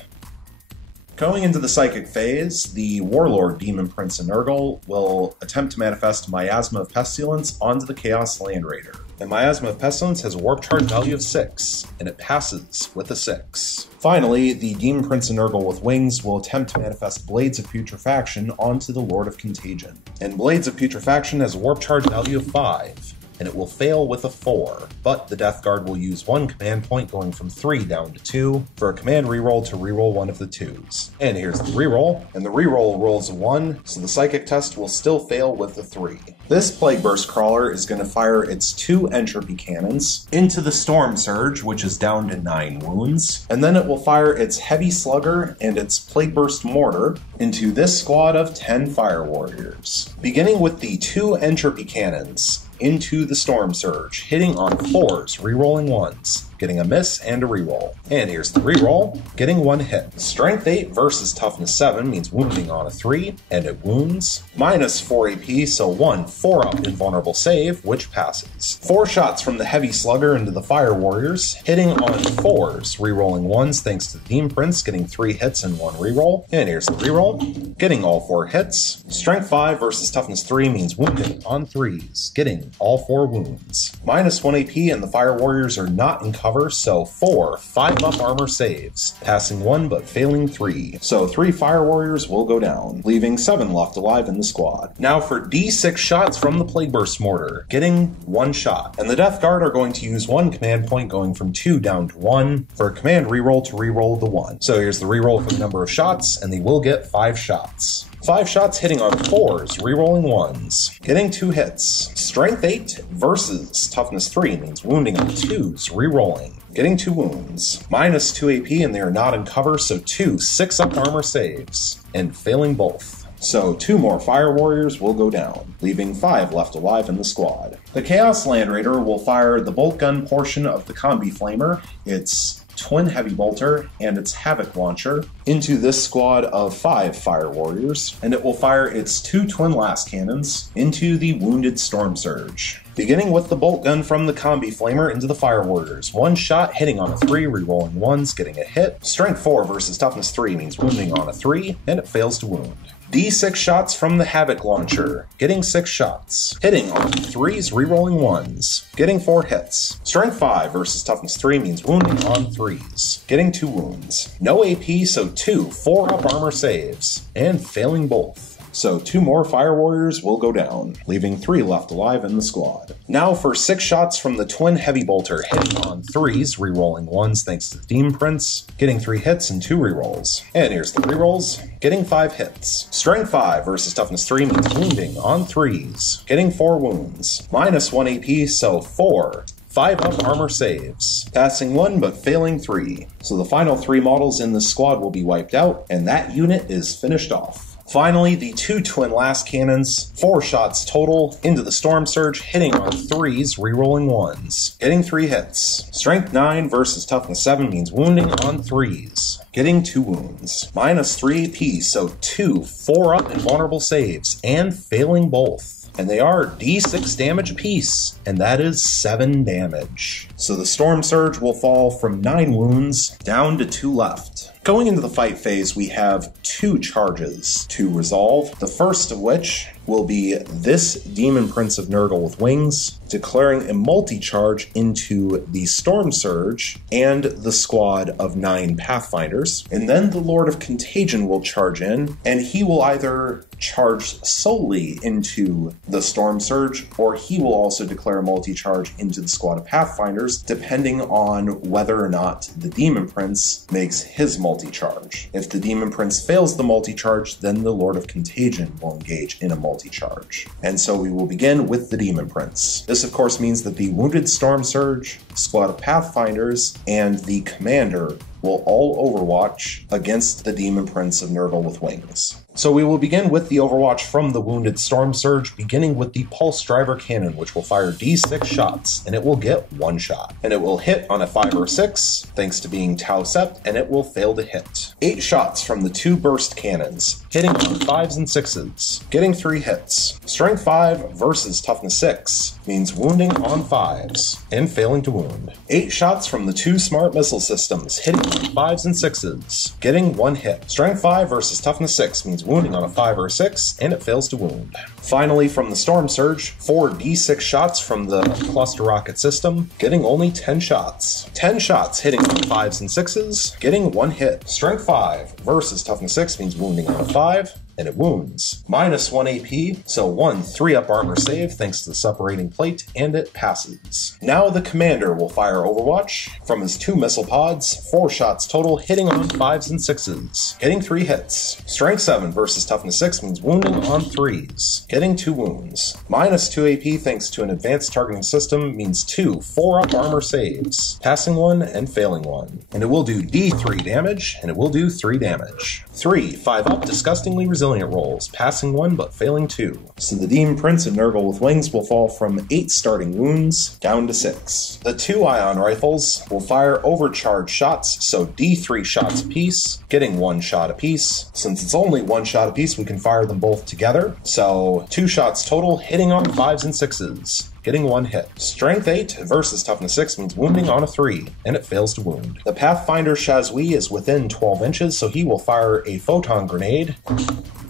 Going into the Psychic phase, the Warlord Demon Prince and Nurgle will attempt to manifest Miasma of Pestilence onto the Chaos Land Raider. And Miasma of Pestilence has a warp charge value of 6, and it passes with a 6. Finally, the Demon Prince and Nurgle with wings will attempt to manifest Blades of Putrefaction onto the Lord of Contagion. And Blades of Putrefaction has a warp charge value of 5. And it will fail with a 4, but the Death Guard will use 1 command point going from 3 down to 2 for a command reroll to reroll one of the 2s. And here's the reroll, and the reroll rolls a 1, so the Psychic test will still fail with a 3. This Plague Burst Crawler is going to fire its 2 Entropy Cannons into the Storm Surge, which is down to 9 wounds, and then it will fire its Heavy Slugger and its Plague Burst Mortar into this squad of 10 Fire Warriors. Beginning with the 2 Entropy Cannons into the Storm Surge, hitting on 4s, rerolling 1s, getting a miss and a reroll. And here's the reroll, getting 1 hit. Strength 8 versus Toughness 7 means wounding on a 3, and it wounds. Minus 4 AP, so 1 4-up invulnerable save, which passes. 4 shots from the Heavy Slugger into the Fire Warriors, hitting on 4s, rerolling 1s thanks to the Demon Prince, getting 3 hits and 1 reroll. And here's the reroll, getting all 4 hits. Strength 5 versus Toughness 3 means wounding on 3s, getting all 4 wounds. Minus 1 AP, and the Fire Warriors are not in cover, so 4 5-up armor saves, passing 1 but failing 3. So 3 Fire Warriors will go down, leaving 7 left alive in the squad. Now for D6 shots from the Plague Burst Mortar, getting 1 shot. And the Death Guard are going to use 1 command point going from 2 down to 1 for a command reroll to reroll the 1. So here's the reroll for the number of shots, and they will get 5 shots. 5 shots hitting on 4s, rerolling 1s, getting 2 hits. Strength 8 versus Toughness 3 means wounding on 2s, rerolling, getting 2 wounds. Minus 2 AP, and they are not in cover, so 2 6-up armor saves, and failing both. So 2 more Fire Warriors will go down, leaving 5 left alive in the squad. The Chaos Land Raider will fire the bolt gun portion of the Combi Flamer, its Twin Heavy Bolter, and its Havoc Launcher into this squad of 5 Fire Warriors, and it will fire its 2 Twin Last Cannons into the Wounded Storm Surge. Beginning with the bolt gun from the Combi Flamer into the Fire Warriors. 1 shot hitting on a 3, rerolling 1s, getting a hit. Strength 4 versus Toughness 3 means wounding on a 3, and it fails to wound. D6 shots from the Havoc Launcher, getting 6 shots. Hitting on 3s, rerolling 1s, getting 4 hits. Strength 5 versus Toughness 3 means wounding on 3s, getting 2 wounds. No AP, so 2 4-up armor saves, and failing both. so 2 more Fire Warriors will go down, leaving 3 left alive in the squad. Now for 6 shots from the Twin Heavy Bolter, hitting on 3s, rerolling 1s thanks to the Demon Prince, getting 3 hits and 2 rerolls. And here's the rerolls, getting 5 hits. Strength 5 versus Toughness 3 means wounding on 3s, getting 4 wounds, minus 1 AP, so 4. 5 up armor saves, passing 1 but failing 3. So the final 3 models in this squad will be wiped out, and that unit is finished off. Finally, the 2 twin last cannons, 4 shots total into the Storm Surge, hitting on 3s, rerolling 1s, getting 3 hits. Strength 9 versus Toughness 7 means wounding on 3s, getting 2 wounds, minus 3 AP, so 2 4 up invulnerable saves, and failing both. And they are D6 damage apiece, and that is 7 damage. So the Storm Surge will fall from 9 wounds down to 2 left. Going into the fight phase, we have 2 charges to resolve, the first of which will be this Demon Prince of Nurgle with wings, declaring a multi-charge into the Storm Surge and the squad of 9 Pathfinders. And then the Lord of Contagion will charge in, and he will either charge solely into the Storm Surge, or he will also declare a multi-charge into the squad of Pathfinders, depending on whether or not the Demon Prince makes his multi-charge. If the Demon Prince fails the multi-charge, then the Lord of Contagion will engage in a multi-charge. And so we will begin with the Demon Prince. This of course means that the Wounded Storm Surge, squad of Pathfinders, and the Commander will all overwatch against the Demon Prince of Nurgle with wings. So we will begin with the overwatch from the Wounded Storm Surge, beginning with the Pulse Driver Cannon, which will fire D6 shots, and it will get 1 shot. And it will hit on a 5 or 6, thanks to being Tau Sept, and it will fail to hit. 8 shots from the 2 Burst Cannons, hitting on 5s and 6s, getting 3 hits. Strength 5 versus Toughness 6 means wounding on 5s, and failing to wound. 8 shots from the 2 Smart Missile Systems, hitting on 5s and 6s, getting 1 hit. Strength 5 versus Toughness 6 means wounding on a 5 or 6, and it fails to wound. Finally, from the Storm Surge, 4 D6 shots from the Cluster Rocket System, getting only 10 shots. 10 shots hitting on 5s and 6s, getting 1 hit. Strength 5 versus Toughness 6 means wounding on a 5, and it wounds. Minus 1 AP, so 1 3-up armor save thanks to the separating plate, and it passes. Now the Commander will fire Overwatch from his 2 missile pods, 4 shots total, hitting on 5s and 6s, getting 3 hits. Strength 7 versus Toughness 6 means wounding on 3s, getting 2 wounds. Minus 2 AP thanks to an advanced targeting system means 2 4-up armor saves, passing 1 and failing 1. And it will do D3 damage, and it will do 3 damage. 3 5-up disgustingly resilient rolls, passing 1 but failing 2. So the Demon Prince of Nurgle with wings will fall from 8 starting wounds down to 6. The 2 ion rifles will fire overcharge shots, so D3 shots apiece, getting 1 shot apiece. Since it's only 1 shot apiece, we can fire them both together, so 2 shots total, hitting on 5s and 6s, getting 1 hit. Strength 8 versus Toughness 6 means wounding on a 3, and it fails to wound. The Pathfinder Shazui is within 12 inches, so he will fire a photon grenade,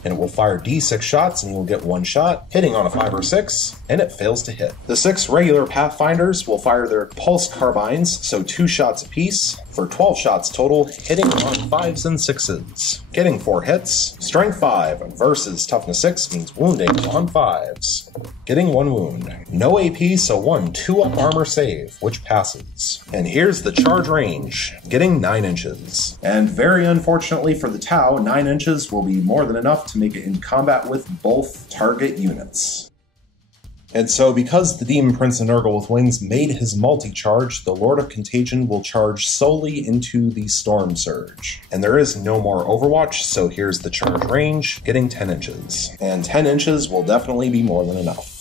and it will fire D6 shots, and he will get 1 shot, hitting on a 5 or 6, and it fails to hit. The 6 regular Pathfinders will fire their pulse carbines, so 2 shots apiece, for 12 shots total, hitting on 5s and 6s, getting 4 hits. Strength 5 versus Toughness 6 means wounding on 5s, getting 1 wound. No AP, so 1 2-up armor save, which passes. And here's the charge range, getting 9 inches. And very unfortunately for the Tau, 9 inches will be more than enough to make it into combat with both target units. And so, because the Demon Prince of Nurgle with wings made his multi-charge, the Lord of Contagion will charge solely into the Storm Surge. And there is no more Overwatch, so here's the charge range, getting 10 inches. And 10 inches will definitely be more than enough.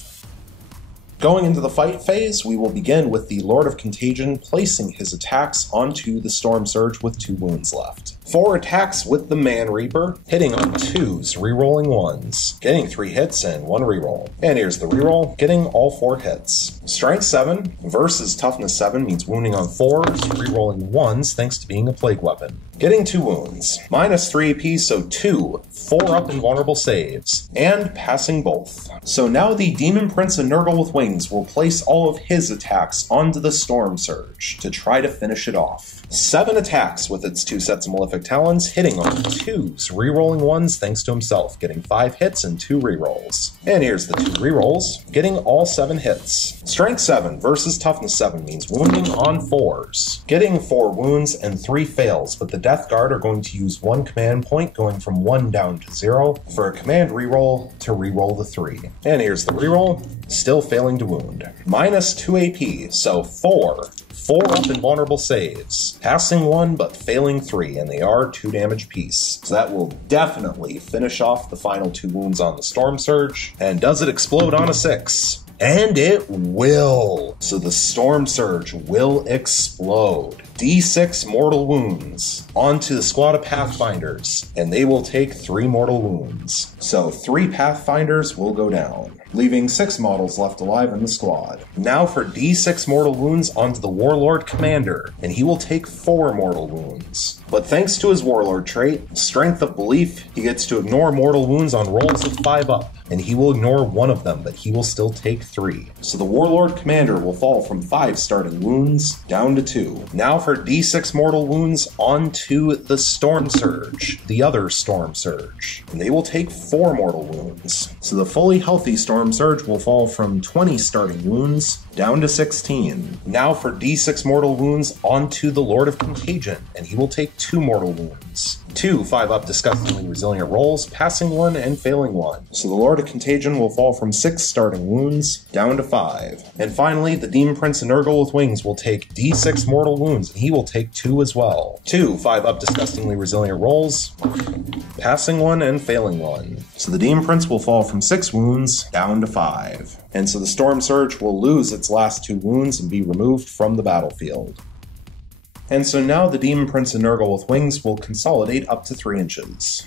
Going into the fight phase, we will begin with the Lord of Contagion placing his attacks onto the Storm Surge with 2 wounds left. 4 attacks with the Man Reaper, hitting on 2s, rerolling 1s, getting 3 hits and 1 reroll. And here's the reroll, getting all 4 hits. Strength 7 versus Toughness 7 means wounding on 4s, rerolling 1s thanks to being a plague weapon. getting 2 wounds, minus 3 AP, so 2 4-up invulnerable saves, and passing both. So now the Demon Prince and Nurgle with Wings will place all of his attacks onto the Storm Surge to try to finish it off. 7 attacks with its 2 sets of Malefic Talons, hitting on 2s, rerolling 1s thanks to himself, getting 5 hits and 2 rerolls. And here's the 2 rerolls, getting all 7 hits. Strength 7 versus Toughness 7 means wounding on 4s, getting 4 wounds and 3 fails, but the Death Guard are going to use 1 command point, going from 1 down to 0, for a command reroll to reroll the 3. And here's the reroll, still failing to wound. Minus 2 AP, so 4-up invulnerable saves, passing 1 but failing 3, and they are 2 damage piece. So that will definitely finish off the final 2 wounds on the Storm Surge. And does it explode on a 6? And it will! So the Storm Surge will explode. D6 mortal wounds onto the squad of Pathfinders, and they will take 3 mortal wounds. So 3 Pathfinders will go down, leaving 6 models left alive in the squad. Now for D6 mortal wounds onto the Warlord Commander, and he will take 4 mortal wounds. But thanks to his Warlord trait, Strength of Belief, he gets to ignore mortal wounds on rolls of 5-up, and he will ignore 1 of them, but he will still take 3. So the Warlord Commander will fall from 5 starting wounds down to 2. Now for D6 mortal wounds onto the Storm Surge, the other Storm Surge, and they will take 4 mortal wounds. So the fully healthy Storm Surge will fall from 20 starting wounds down to 16. Now for D6 mortal wounds onto the Lord of Contagion, and he will take 2 mortal wounds. 2 5-up disgustingly resilient rolls, passing 1 and failing 1. So the Lord of Contagion will fall from 6 starting wounds down to 5. And finally, the Demon Prince and Nurgle with Wings will take D6 mortal wounds, and he will take 2 as well. 2 5-up disgustingly resilient rolls, passing 1 and failing 1. So the Demon Prince will fall from 6 wounds down to 5. And so the Storm Surge will lose its last 2 wounds and be removed from the battlefield. And so now the Demon Prince and Nurgle with Wings will consolidate up to 3 inches.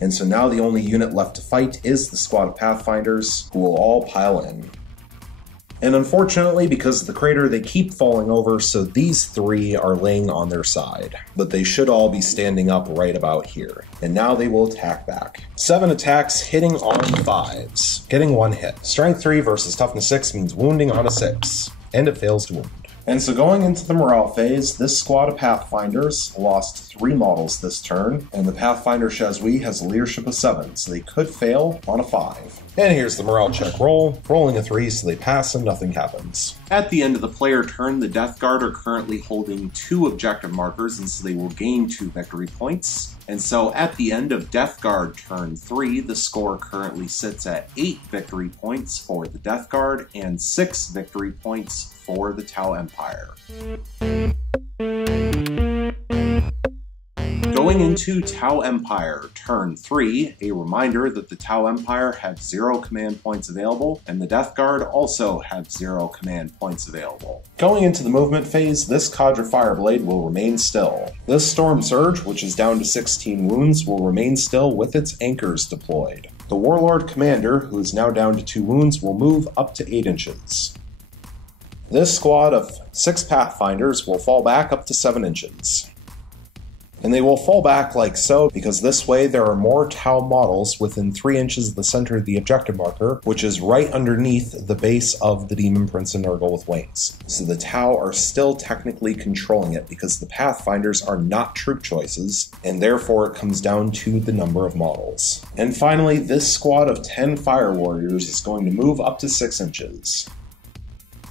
And so now the only unit left to fight is the squad of Pathfinders, who will all pile in. And unfortunately, because of the crater, they keep falling over, so these 3 are laying on their side. But they should all be standing up right about here. And now they will attack back. 7 attacks, hitting on 5s, getting 1 hit. Strength 3 versus Toughness 6 means wounding on a 6, and it fails to wound. And so going into the morale phase, this squad of Pathfinders lost 3 models this turn, and the Pathfinder Shazui has a leadership of 7, so they could fail on a 5. And here's the morale check roll, rolling a 3 so they pass and nothing happens. At the end of the player turn, the Death Guard are currently holding 2 objective markers, and so they will gain 2 victory points. And so at the end of Death Guard turn 3, the score currently sits at 8 victory points for the Death Guard and 6 victory points for the Tau Empire. Going into Tau Empire turn 3, a reminder that the Tau Empire have 0 command points available, and the Death Guard also have 0 command points available. Going into the movement phase, this Cadre Fireblade will remain still. This Storm Surge, which is down to 16 wounds, will remain still with its anchors deployed. The Warlord Commander, who is now down to 2 wounds, will move up to 8 inches. This squad of 6 Pathfinders will fall back up to 7 inches. And they will fall back like so, because this way there are more Tau models within 3 inches of the center of the objective marker, which is right underneath the base of the Demon Prince and Nurgle with Wings. So the Tau are still technically controlling it, because the Pathfinders are not troop choices, and therefore it comes down to the number of models. And finally, this squad of 10 Fire Warriors is going to move up to 6 inches.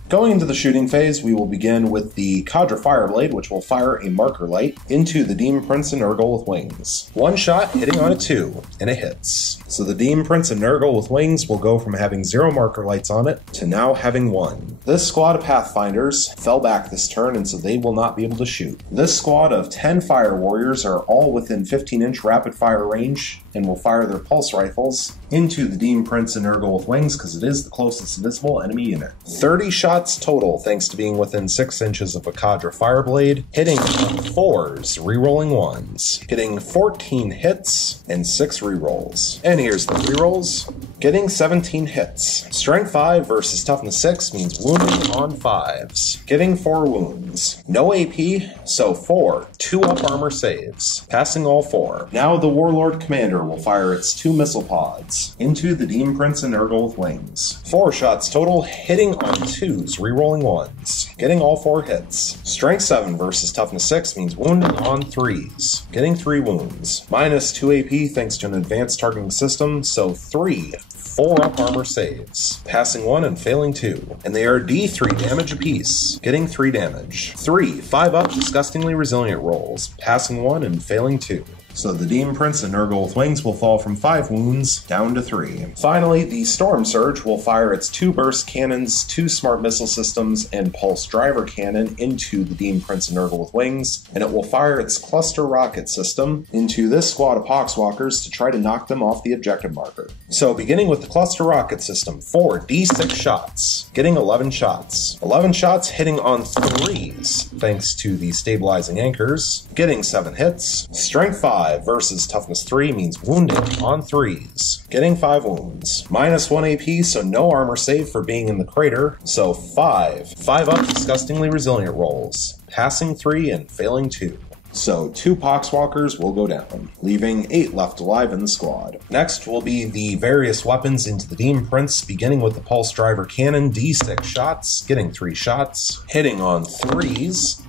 Going into the shooting phase, we will begin with the Cadre Fireblade, which will fire a marker light into the Demon Prince and Nurgle with Wings. 1 shot, hitting on a 2, and it hits. So the Demon Prince and Nurgle with Wings will go from having 0 marker lights on it to now having 1. This squad of Pathfinders fell back this turn, and so they will not be able to shoot. This squad of 10 Fire Warriors are all within 15-inch rapid fire range and will fire their pulse rifles into the Demon Prince and Nurgle with Wings because it is the closest visible enemy unit. 30 shots total thanks to being within 6 inches of a Cadre Fireblade, hitting on 4s, rerolling 1s, getting 14 hits and 6 rerolls. And here's the rerolls. Getting 17 hits. Strength 5 versus Toughness 6 means wounding on 5s. Getting 4 wounds. No AP, so 4 2-up armor saves. Passing all 4. Now the Warlord Commander will fire its 2 missile pods into the Demon Prince and Nurgle with Wings. 4 shots total, hitting on 2s, rerolling 1s. Getting all 4 hits. Strength 7 versus Toughness 6 means wounding on 3s. Getting 3 wounds. Minus 2 AP thanks to an advanced targeting system, so 3 4-up armor saves, passing 1 and failing 2, and they are D3 damage apiece, getting 3 damage. 3 5-up disgustingly resilient rolls, passing 1 and failing 2. So the Demon Prince and Nurgle with Wings will fall from 5 wounds down to 3. Finally, the Storm Surge will fire its 2 burst cannons, 2 smart missile systems, and pulse driver cannon into the Demon Prince and Nurgle with Wings, and it will fire its cluster rocket system into this squad of Poxwalkers to try to knock them off the objective marker. So beginning with the cluster rocket system, 4 D6 shots, getting 11 shots. 11 shots hitting on 3s, thanks to the stabilizing anchors, getting 7 hits. Strength 5 versus Toughness 3 means wounding on 3s, getting 5 wounds. Minus 1 AP, so no armor save for being in the crater, so 5 5-up disgustingly resilient rolls, passing 3 and failing 2. So 2 Poxwalkers will go down, leaving 8 left alive in the squad. Next will be the various weapons into the Demon Prince, beginning with the Pulse Driver Cannon, D6 shots, getting 3 shots, hitting on 3s,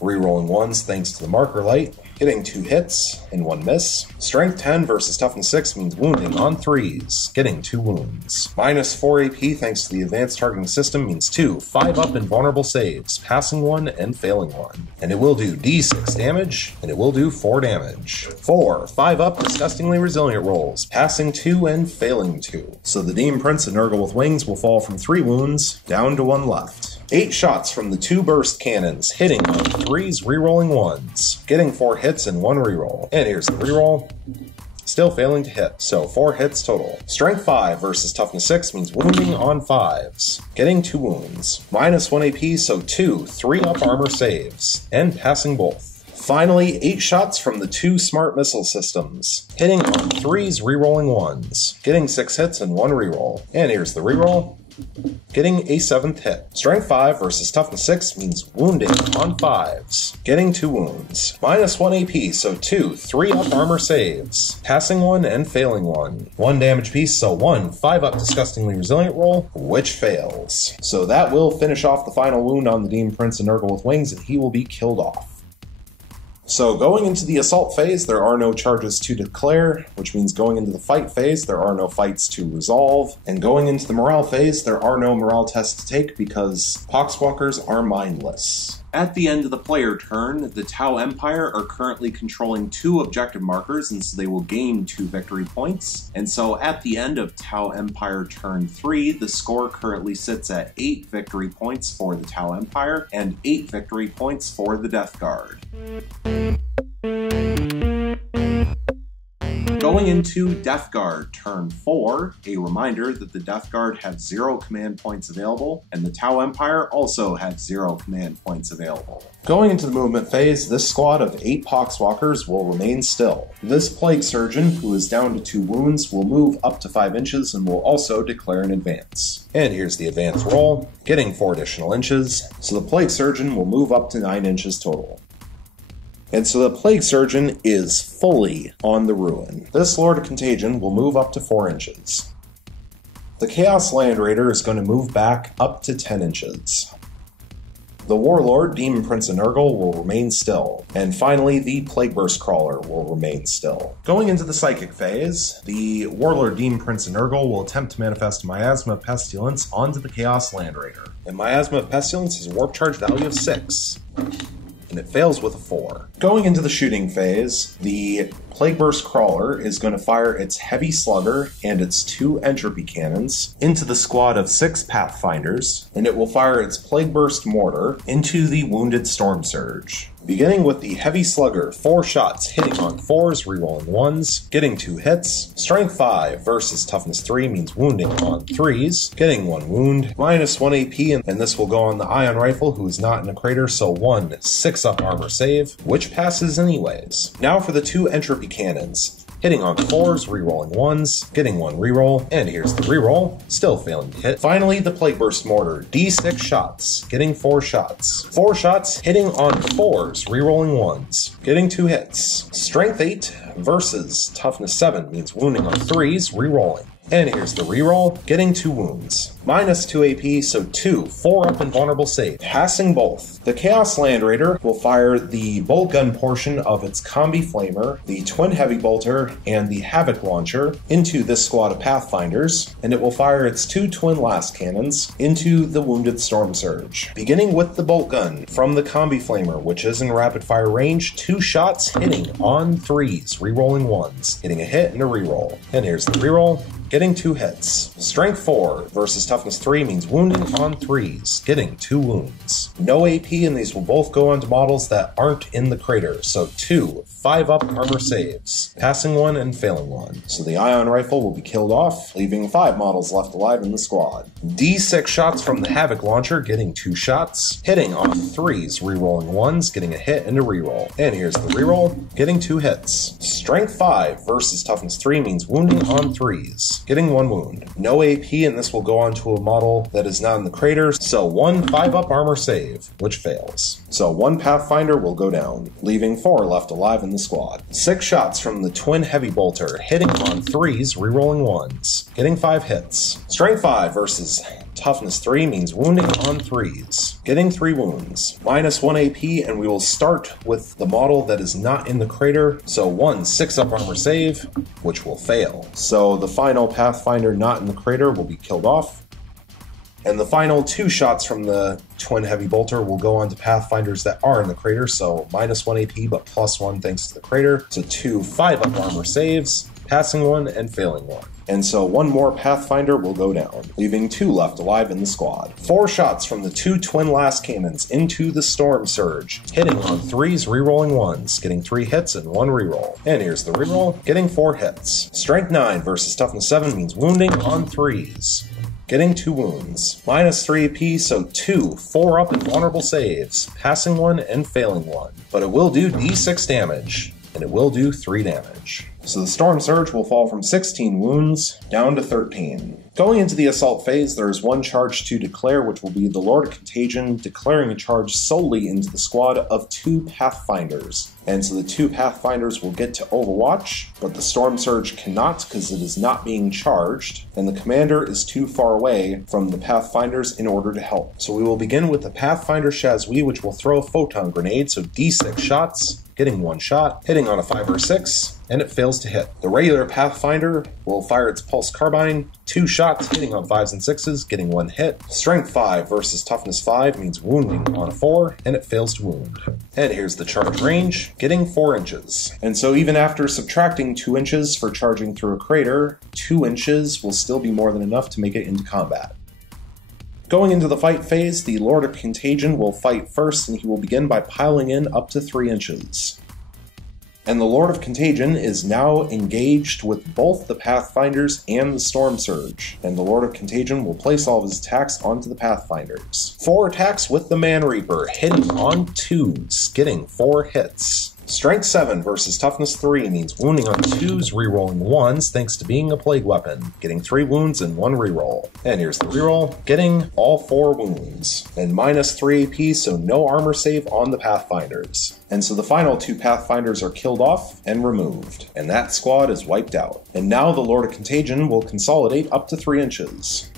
rerolling 1s thanks to the marker light, getting 2 hits and 1 miss. Strength 10 versus Toughness 6 means wounding on 3s, getting 2 wounds. Minus 4 AP thanks to the advanced targeting system means 2 5-up invulnerable saves, passing 1 and failing 1. And it will do D6 damage, and it will do 4 damage. 4 5-up disgustingly resilient rolls, passing 2 and failing 2. So the Demon Prince and Nurgle with Wings will fall from 3 wounds down to 1 left. 8 shots from the 2 burst cannons, hitting on 3s, rerolling 1s, getting 4 hits and 1 reroll. And here's the reroll. Still failing to hit, so 4 hits total. Strength 5 versus Toughness 6 means wounding on 5s, getting 2 wounds. Minus 1 AP, so 2 3-up armor saves, and passing both. Finally, 8 shots from the 2 smart missile systems, hitting on 3s, rerolling 1s, getting 6 hits and 1 reroll. And here's the reroll. Getting a 7th hit. Strength 5 versus Toughness 6 means wounding on 5s, getting 2 wounds. Minus 1 AP, so 2 3-up armor saves, passing 1 and failing 1. 1 damage piece, so 1 5-up disgustingly resilient roll, which fails. So that will finish off the final wound on the Demon Prince and Nurgle with Wings, and he will be killed off. So going into the assault phase, there are no charges to declare, which means going into the fight phase, there are no fights to resolve. And going into the morale phase, there are no morale tests to take because Poxwalkers are mindless. At the end of the player turn, the Tau Empire are currently controlling 2 objective markers, and so they will gain 2 victory points. And so at the end of Tau Empire turn 3, the score currently sits at 8 victory points for the Tau Empire and 8 victory points for the Death Guard. Going into Death Guard turn 4, a reminder that the Death Guard have 0 command points available, and the Tau Empire also have 0 command points available. Going into the movement phase, this squad of 8 Poxwalkers will remain still. This Plague Surgeon, who is down to 2 wounds, will move up to 5 inches and will also declare an advance. And here's the advance roll, getting 4 additional inches, so the Plague Surgeon will move up to 9 inches total. And so the Plague Surgeon is fully on the ruin. This Lord of Contagion will move up to 4 inches. The Chaos Land Raider is going to move back up to 10 inches. The Warlord, Demon Prince and Nurgle, will remain still. And finally, the Plague Burst Crawler will remain still. Going into the Psychic phase, the Warlord, Demon Prince and Nurgle will attempt to manifest Miasma of Pestilence onto the Chaos Land Raider. And Miasma of Pestilence has a warp charge value of 6. And it fails with a 4. Going into the shooting phase, the Plague Burst Crawler is going to fire its Heavy Slugger and its 2 Entropy Cannons into the squad of 6 Pathfinders, and it will fire its Plague Burst Mortar into the Wounded Storm Surge. Beginning with the Heavy Slugger, 4 shots, hitting on 4s, rerolling 1s, getting 2 hits. Strength 5 versus Toughness 3 means wounding on 3s, getting 1 wound, minus 1 AP, and this will go on the Ion Rifle, who is not in a crater, so 1 6-up armor save, which passes anyways. Now for the 2 Entropy Cannons. Hitting on 4s, rerolling 1s, getting 1 reroll, and here's the reroll, still failing to hit. Finally, the Plague Burst Mortar, D6 shots, getting 4 shots. 4 shots, hitting on 4s, rerolling 1s, getting 2 hits. Strength 8 versus Toughness 7 means wounding on 3s, rerolling. And here's the reroll, getting 2 wounds. Minus 2 AP, so 2 4-up invulnerable save, passing both. The Chaos Land Raider will fire the bolt gun portion of its Combi Flamer, the Twin Heavy Bolter, and the Havoc Launcher into this squad of Pathfinders, and it will fire its 2 Twin Last Cannons into the wounded Storm Surge. Beginning with the bolt gun from the Combi Flamer, which is in rapid fire range, 2 shots hitting on 3s, rerolling 1s, getting a hit and a reroll. And here's the reroll, getting 2 hits. Strength 4 versus Toughness 3 means wounding on 3s, getting 2 wounds. No AP, and these will both go onto models that aren't in the crater, so 2 5-up armor saves, passing 1 and failing 1. So the Ion Rifle will be killed off, leaving 5 models left alive in the squad. D6 shots from the Havoc Launcher, getting 2 shots, hitting on 3s, rerolling 1s, getting a hit and a reroll. And here's the reroll, getting 2 hits. Strength 5 versus Toughness 3 means wounding on 3s, getting 1 wound. No AP, and this will go on to a model that is not in the crater, so 1 5-up armor save, which fails. So 1 Pathfinder will go down, leaving 4 left alive in the squad. 6 shots from the Twin Heavy Bolter, hitting on 3s, rerolling 1s, getting 5 hits. Strength 5 versus Toughness 3 means wounding on 3s, getting 3 wounds. Minus 1 AP, and we will start with the model that is not in the crater, so 1 6-up armor save, which will fail. So the final Pathfinder not in the crater will be killed off. And the final 2 shots from the Twin Heavy Bolter will go on to Pathfinders that are in the crater, so minus 1 AP, but plus 1 thanks to the crater. So 2 5-up armor saves, passing 1 and failing 1. And so 1 more Pathfinder will go down, leaving 2 left alive in the squad. 4 shots from the 2 Twin Last Cannons into the Storm Surge, hitting on 3s, rerolling 1s, getting 3 hits and 1 reroll. And here's the reroll, getting 4 hits. Strength 9 versus Toughness 7 means wounding on 3s, getting 2 wounds. Minus 3 AP, so 2 4-up invulnerable saves, passing 1 and failing 1. But it will do D6 damage, and it will do 3 damage. So the Storm Surge will fall from 16 wounds down to 13. Going into the assault phase, there is 1 charge to declare, which will be the Lord of Contagion declaring a charge solely into the squad of 2 Pathfinders. And so the 2 Pathfinders will get to Overwatch, but the Storm Surge cannot because it is not being charged, and the commander is too far away from the Pathfinders in order to help. So we will begin with the Pathfinder Shazwi, which will throw a Photon Grenade, so D6 shots, getting 1 shot, hitting on a 5 or 6, and it fails to hit. The regular Pathfinder will fire its Pulse Carbine, 2 shots, hitting on 5s and 6s, getting 1 hit. Strength 5 versus Toughness 5 means wounding on a 4, and it fails to wound. And here's the charge range, getting 4 inches. And so even after subtracting 2 inches for charging through a crater, 2 inches will still be more than enough to make it into combat. Going into the fight phase, the Lord of Contagion will fight first, and he will begin by piling in up to 3 inches. And the Lord of Contagion is now engaged with both the Pathfinders and the Storm Surge, and the Lord of Contagion will place all of his attacks onto the Pathfinders. 4 attacks with the Man Reaper, hitting on 2s, getting 4 hits. Strength 7 versus Toughness 3 means wounding on 2s, rerolling 1s thanks to being a plague weapon, getting 3 wounds and 1 reroll. And here's the reroll, getting all 4 wounds. And minus 3 AP, so no armor save on the Pathfinders. And so the final 2 Pathfinders are killed off and removed, and that squad is wiped out. And now the Lord of Contagion will consolidate up to 3 inches.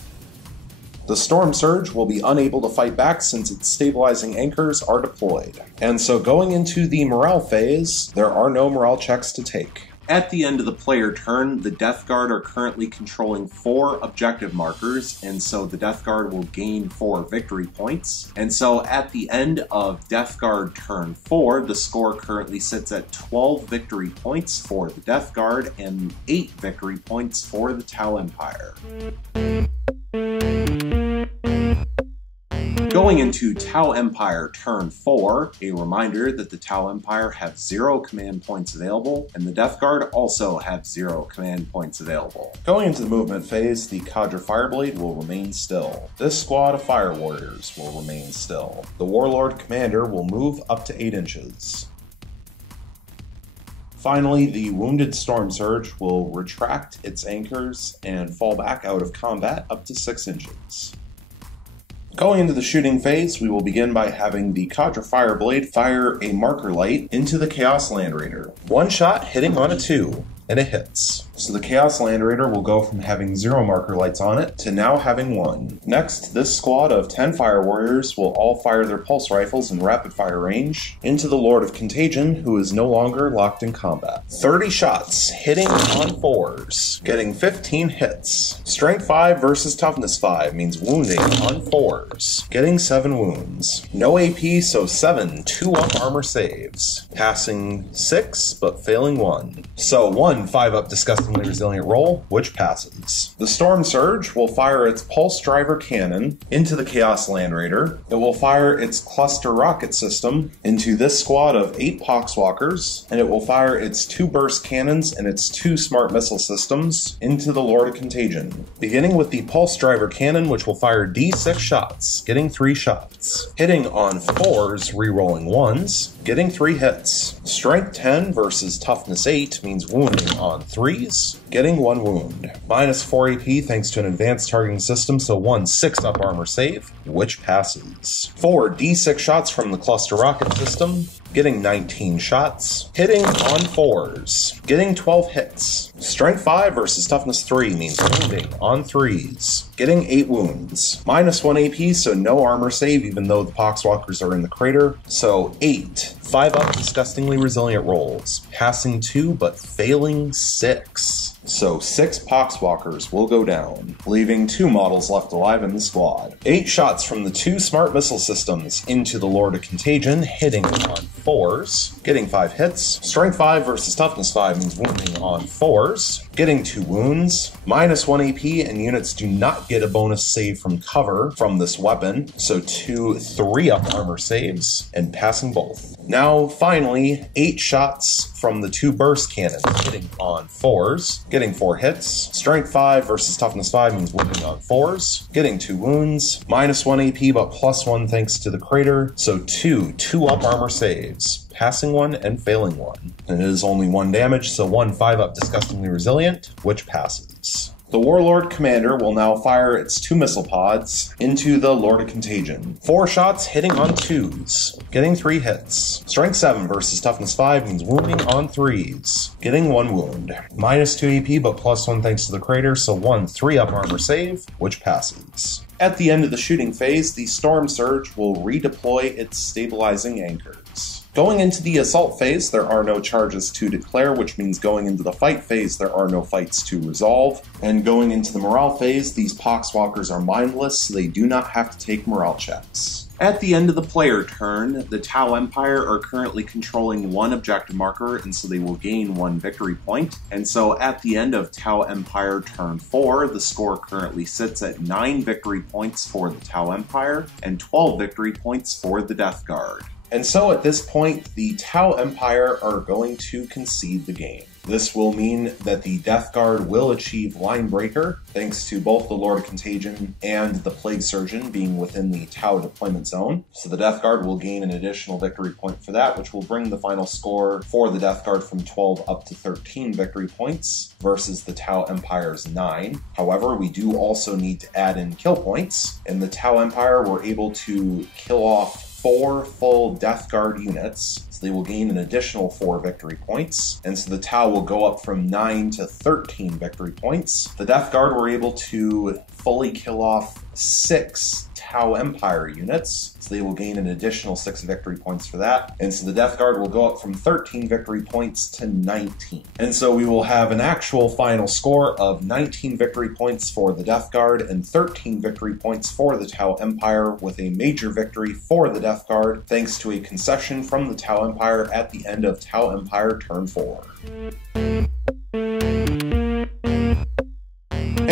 The Storm Surge will be unable to fight back since its stabilizing anchors are deployed. And so going into the morale phase, there are no morale checks to take. At the end of the player turn, the Death Guard are currently controlling 4 objective markers, and so the Death Guard will gain 4 victory points. And so at the end of Death Guard turn 4, the score currently sits at 12 victory points for the Death Guard and 8 victory points for the Tau Empire. Going into Tau Empire turn 4, a reminder that the Tau Empire have 0 command points available, and the Death Guard also have 0 command points available. Going into the movement phase, the Cadre Fireblade will remain still. This squad of Fire Warriors will remain still. The Warlord Commander will move up to 8 inches. Finally, the Wounded Storm Surge will retract its anchors and fall back out of combat up to 6 inches. Going into the shooting phase, we will begin by having the Cadre Fireblade fire a marker light into the Chaos Land Raider. One shot hitting on a 2, and it hits. So the Chaos Land Raider will go from having 0 marker lights on it to now having 1. Next, this squad of 10 Fire Warriors will all fire their pulse rifles in rapid fire range into the Lord of Contagion, who is no longer locked in combat. 30 shots, hitting on 4s, getting 15 hits. Strength 5 versus Toughness 5 means wounding on 4s, getting 7 wounds. No AP, so 7 2-up armor saves, passing 6 but failing 1. So 1 5-up disgustingly resilient roll, which passes. The Storm Surge will fire its Pulse Driver Cannon into the Chaos Land Raider. It will fire its Cluster Rocket System into this squad of 8 Poxwalkers, and it will fire its 2 Burst Cannons and its 2 Smart Missile Systems into the Lord of Contagion. Beginning with the Pulse Driver Cannon, which will fire D6 shots, getting 3 shots. Hitting on 4s, re-rolling 1s, getting 3 hits. Strength 10 versus Toughness 8 means wounding on 3s, getting 1 wound. Minus 4 AP thanks to an advanced targeting system, so 1 6-up armor save, which passes. 4 D6 shots from the Cluster Rocket System, getting 19 shots. Hitting on 4s, getting 12 hits. Strength 5 versus Toughness 3 means wounding on 3s, getting 8 wounds. Minus 1 AP, so no armor save even though the Poxwalkers are in the crater, so 8 5-up disgustingly resilient rolls, passing 2 but failing 6. So 6 Poxwalkers will go down, leaving 2 models left alive in the squad. 8 shots from the 2 Smart Missile Systems into the Lord of Contagion, hitting on 4s, getting 5 hits. Strength 5 versus Toughness 5 means wounding on 4s, getting 2 wounds. Minus 1 AP, and units do not get a bonus save from cover from this weapon, so 2 3-up armor saves, and passing both. Now, finally, 8 shots from the 2 Burst Cannons, hitting on 4s, getting 4 hits. Strength 5 versus Toughness 5 means wounding on 4s, getting 2 wounds. Minus 1 AP, but plus 1 thanks to the crater, so 2 2-up armor saves, passing 1 and failing 1. And it is only 1 damage, so 1 5-up disgustingly resilient, which passes. The Warlord Commander will now fire its 2 missile pods into the Lord of Contagion. 4 shots hitting on 2s, getting 3 hits. Strength 7 versus Toughness 5 means wounding on 3s, getting 1 wound. Minus 2 AP, but plus 1 thanks to the crater, so 1 3-up armor save, which passes. At the end of the shooting phase, the Storm Surge will redeploy its stabilizing anchors. Going into the assault phase, there are no charges to declare, which means going into the fight phase, there are no fights to resolve. And going into the morale phase, these Poxwalkers are mindless, so they do not have to take morale checks. At the end of the player turn, the Tau Empire are currently controlling 1 objective marker, and so they will gain 1 victory point. And so at the end of Tau Empire turn 4, the score currently sits at 9 victory points for the Tau Empire and 12 victory points for the Death Guard. And so at this point, the Tau Empire are going to concede the game. This will mean that the Death Guard will achieve Line Breaker, thanks to both the Lord of Contagion and the Plague Surgeon being within the Tau deployment zone. So the Death Guard will gain an additional victory point for that, which will bring the final score for the Death Guard from 12 up to 13 victory points versus the Tau Empire's 9. However, we do also need to add in kill points, and the Tau Empire were able to kill off 4 full Death Guard units, so they will gain an additional 4 victory points, and so the Tau will go up from 9 to 13 victory points. The Death Guard were able to fully kill off 6 Tau Empire units, so they will gain an additional 6 victory points for that, and so the Death Guard will go up from 13 victory points to 19. And so we will have an actual final score of 19 victory points for the Death Guard and 13 victory points for the Tau Empire, with a major victory for the Death Guard thanks to a concession from the Tau Empire at the end of Tau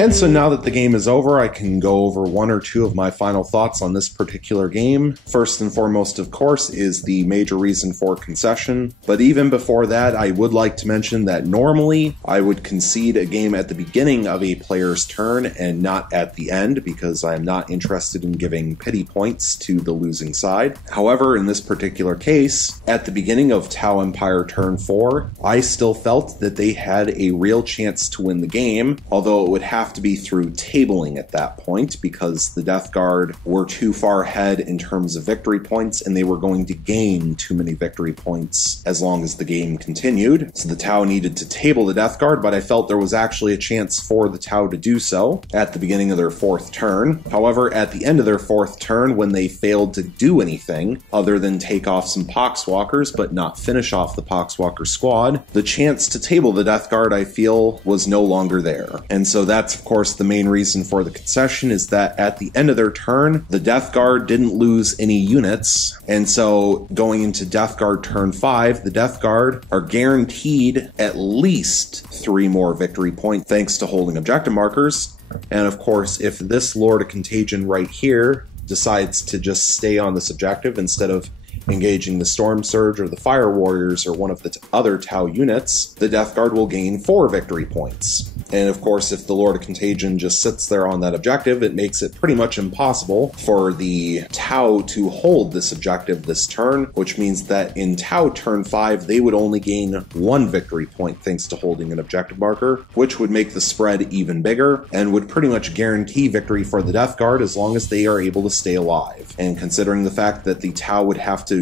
And so now that the game is over, I can go over one or two of my final thoughts on this particular game. First and foremost, of course, is the major reason for concession. But even before that, I would like to mention that normally I would concede a game at the beginning of a player's turn and not at the end, because I am not interested in giving pity points to the losing side. However, in this particular case, at the beginning of Tau Empire turn 4, I still felt that they had a real chance to win the game, although it would have to be through tabling at that point, because the Death Guard were too far ahead in terms of victory points, and they were going to gain too many victory points as long as the game continued. So the Tau needed to table the Death Guard, but I felt there was actually a chance for the Tau to do so at the beginning of their 4th turn. However, at the end of their 4th turn, when they failed to do anything other than take off some Poxwalkers but not finish off the Poxwalker squad, the chance to table the Death Guard, I feel, was no longer there. And so that's, of course, the main reason for the concession, is that at the end of their turn, the Death Guard didn't lose any units, and so going into Death Guard turn 5, the Death Guard are guaranteed at least 3 more victory points thanks to holding objective markers. And of course, if this Lord of Contagion right here decides to just stay on this objective instead of engaging the Storm Surge or the Fire Warriors or one of the other Tau units, the Death Guard will gain 4 victory points. And of course, if the Lord of Contagion just sits there on that objective, it makes it pretty much impossible for the Tau to hold this objective this turn, which means that in Tau turn 5, they would only gain 1 victory point thanks to holding an objective marker, which would make the spread even bigger and would pretty much guarantee victory for the Death Guard as long as they are able to stay alive. And considering the fact that the Tau would have to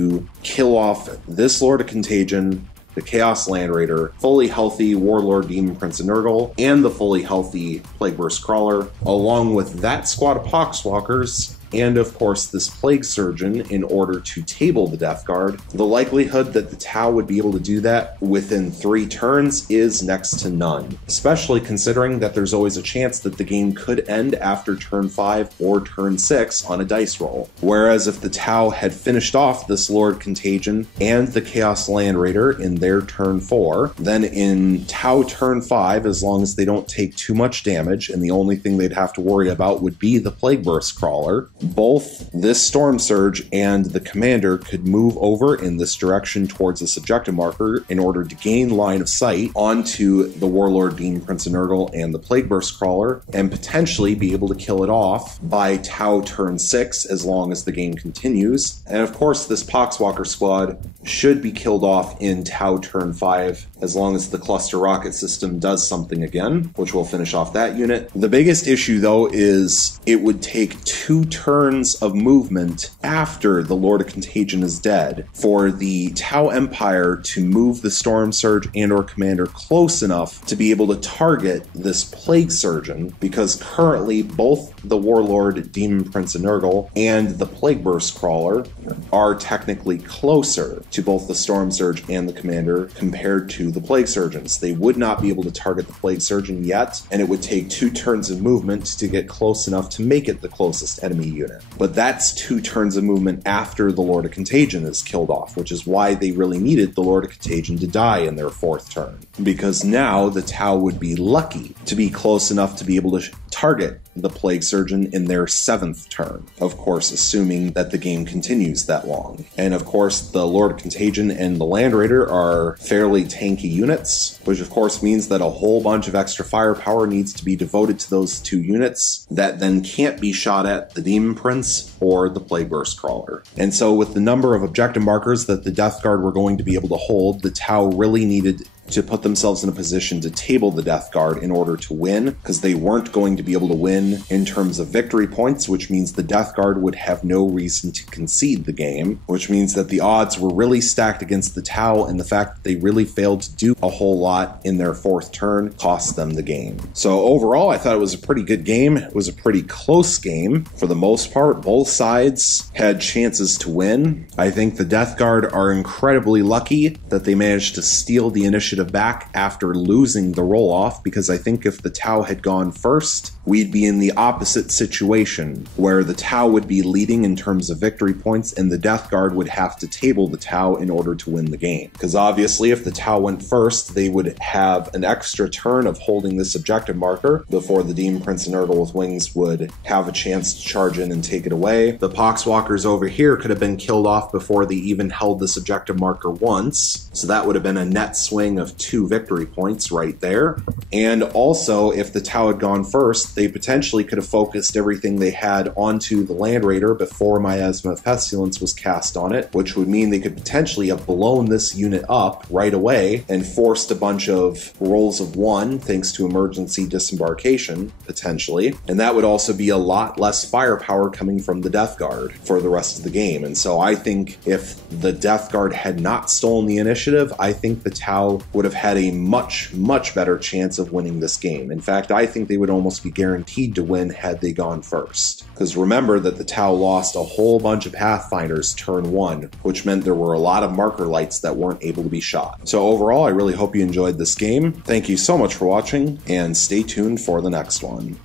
kill off this Lord of Contagion, the Chaos Land Raider, fully healthy Warlord Demon Prince of Nurgle, and the fully healthy Plague Burst Crawler, along with that squad of Poxwalkers, and of course this Plague Surgeon, in order to table the Death Guard, the likelihood that the Tau would be able to do that within 3 turns is next to none, especially considering that there's always a chance that the game could end after turn 5 or turn 6 on a dice roll. Whereas if the Tau had finished off this Lord Contagion and the Chaos Land Raider in their turn 4, then in Tau turn 5, as long as they don't take too much damage, and the only thing they'd have to worry about would be the Plague Burst Crawler, both this Storm Surge and the Commander could move over in this direction towards this objective marker in order to gain line of sight onto the Warlord Demon Prince of Nurgle and the Plague Burst Crawler, and potentially be able to kill it off by Tau turn 6 as long as the game continues. And of course, this Poxwalker squad should be killed off in Tau turn 5 as long as the cluster rocket system does something again, which will finish off that unit. The biggest issue, though, is it would take 2 turns of movement after the Lord of Contagion is dead for the Tau Empire to move the Storm Surge and or Commander close enough to be able to target this Plague Surgeon, because currently both the Warlord Demon Prince of Nurgle and the Plague Burst Crawler are technically closer to both the Storm Surge and the Commander compared to the Plague Surgeons. They would not be able to target the Plague Surgeon yet, and it would take 2 turns of movement to get close enough to make it the closest enemy unit. But that's 2 turns of movement after the Lord of Contagion is killed off, which is why they really needed the Lord of Contagion to die in their 4th turn. Because now the Tau would be lucky to be close enough to be able to target the Plague Surgeon in their 7th turn. Of course, assuming that the game continues that long. And of course, the Lord of Contagion and the Land Raider are fairly tanky units, which of course means that a whole bunch of extra firepower needs to be devoted to those 2 units that then can't be shot at the Demon Prince or the Plague Burst Crawler. And so with the number of objective markers that the Death Guard were going to be able to hold, the Tau really needed to put themselves in a position to table the Death Guard in order to win, because they weren't going to be able to win in terms of victory points, which means the Death Guard would have no reason to concede the game, which means that the odds were really stacked against the Tau, and the fact that they really failed to do a whole lot in their fourth turn cost them the game. So overall, I thought it was a pretty good game. It was a pretty close game. For the most part, both sides had chances to win. I think the Death Guard are incredibly lucky that they managed to steal the initiative back after losing the roll-off, because I think if the Tau had gone first, we'd be in the opposite situation, where the Tau would be leading in terms of victory points, and the Death Guard would have to table the Tau in order to win the game. Because obviously, if the Tau went first, they would have an extra turn of holding this objective marker before the Demon Prince and Nurgle with Wings would have a chance to charge in and take it away. The Poxwalkers over here could have been killed off before they even held this objective marker once, so that would have been a net swing of 2 victory points right there. And also, if the Tau had gone first, they potentially could have focused everything they had onto the Land Raider before Miasma of Pestilence was cast on it, which would mean they could potentially have blown this unit up right away and forced a bunch of rolls of 1 thanks to emergency disembarkation, potentially. And that would also be a lot less firepower coming from the Death Guard for the rest of the game. And so I think if the Death Guard had not stolen the initiative, I think the Tau would have had a much, much better chance of winning this game. In fact, I think they would almost be guaranteed to win had they gone first. Because remember that the Tau lost a whole bunch of Pathfinders turn 1, which meant there were a lot of marker lights that weren't able to be shot. So overall, I really hope you enjoyed this game. Thank you so much for watching, and stay tuned for the next one.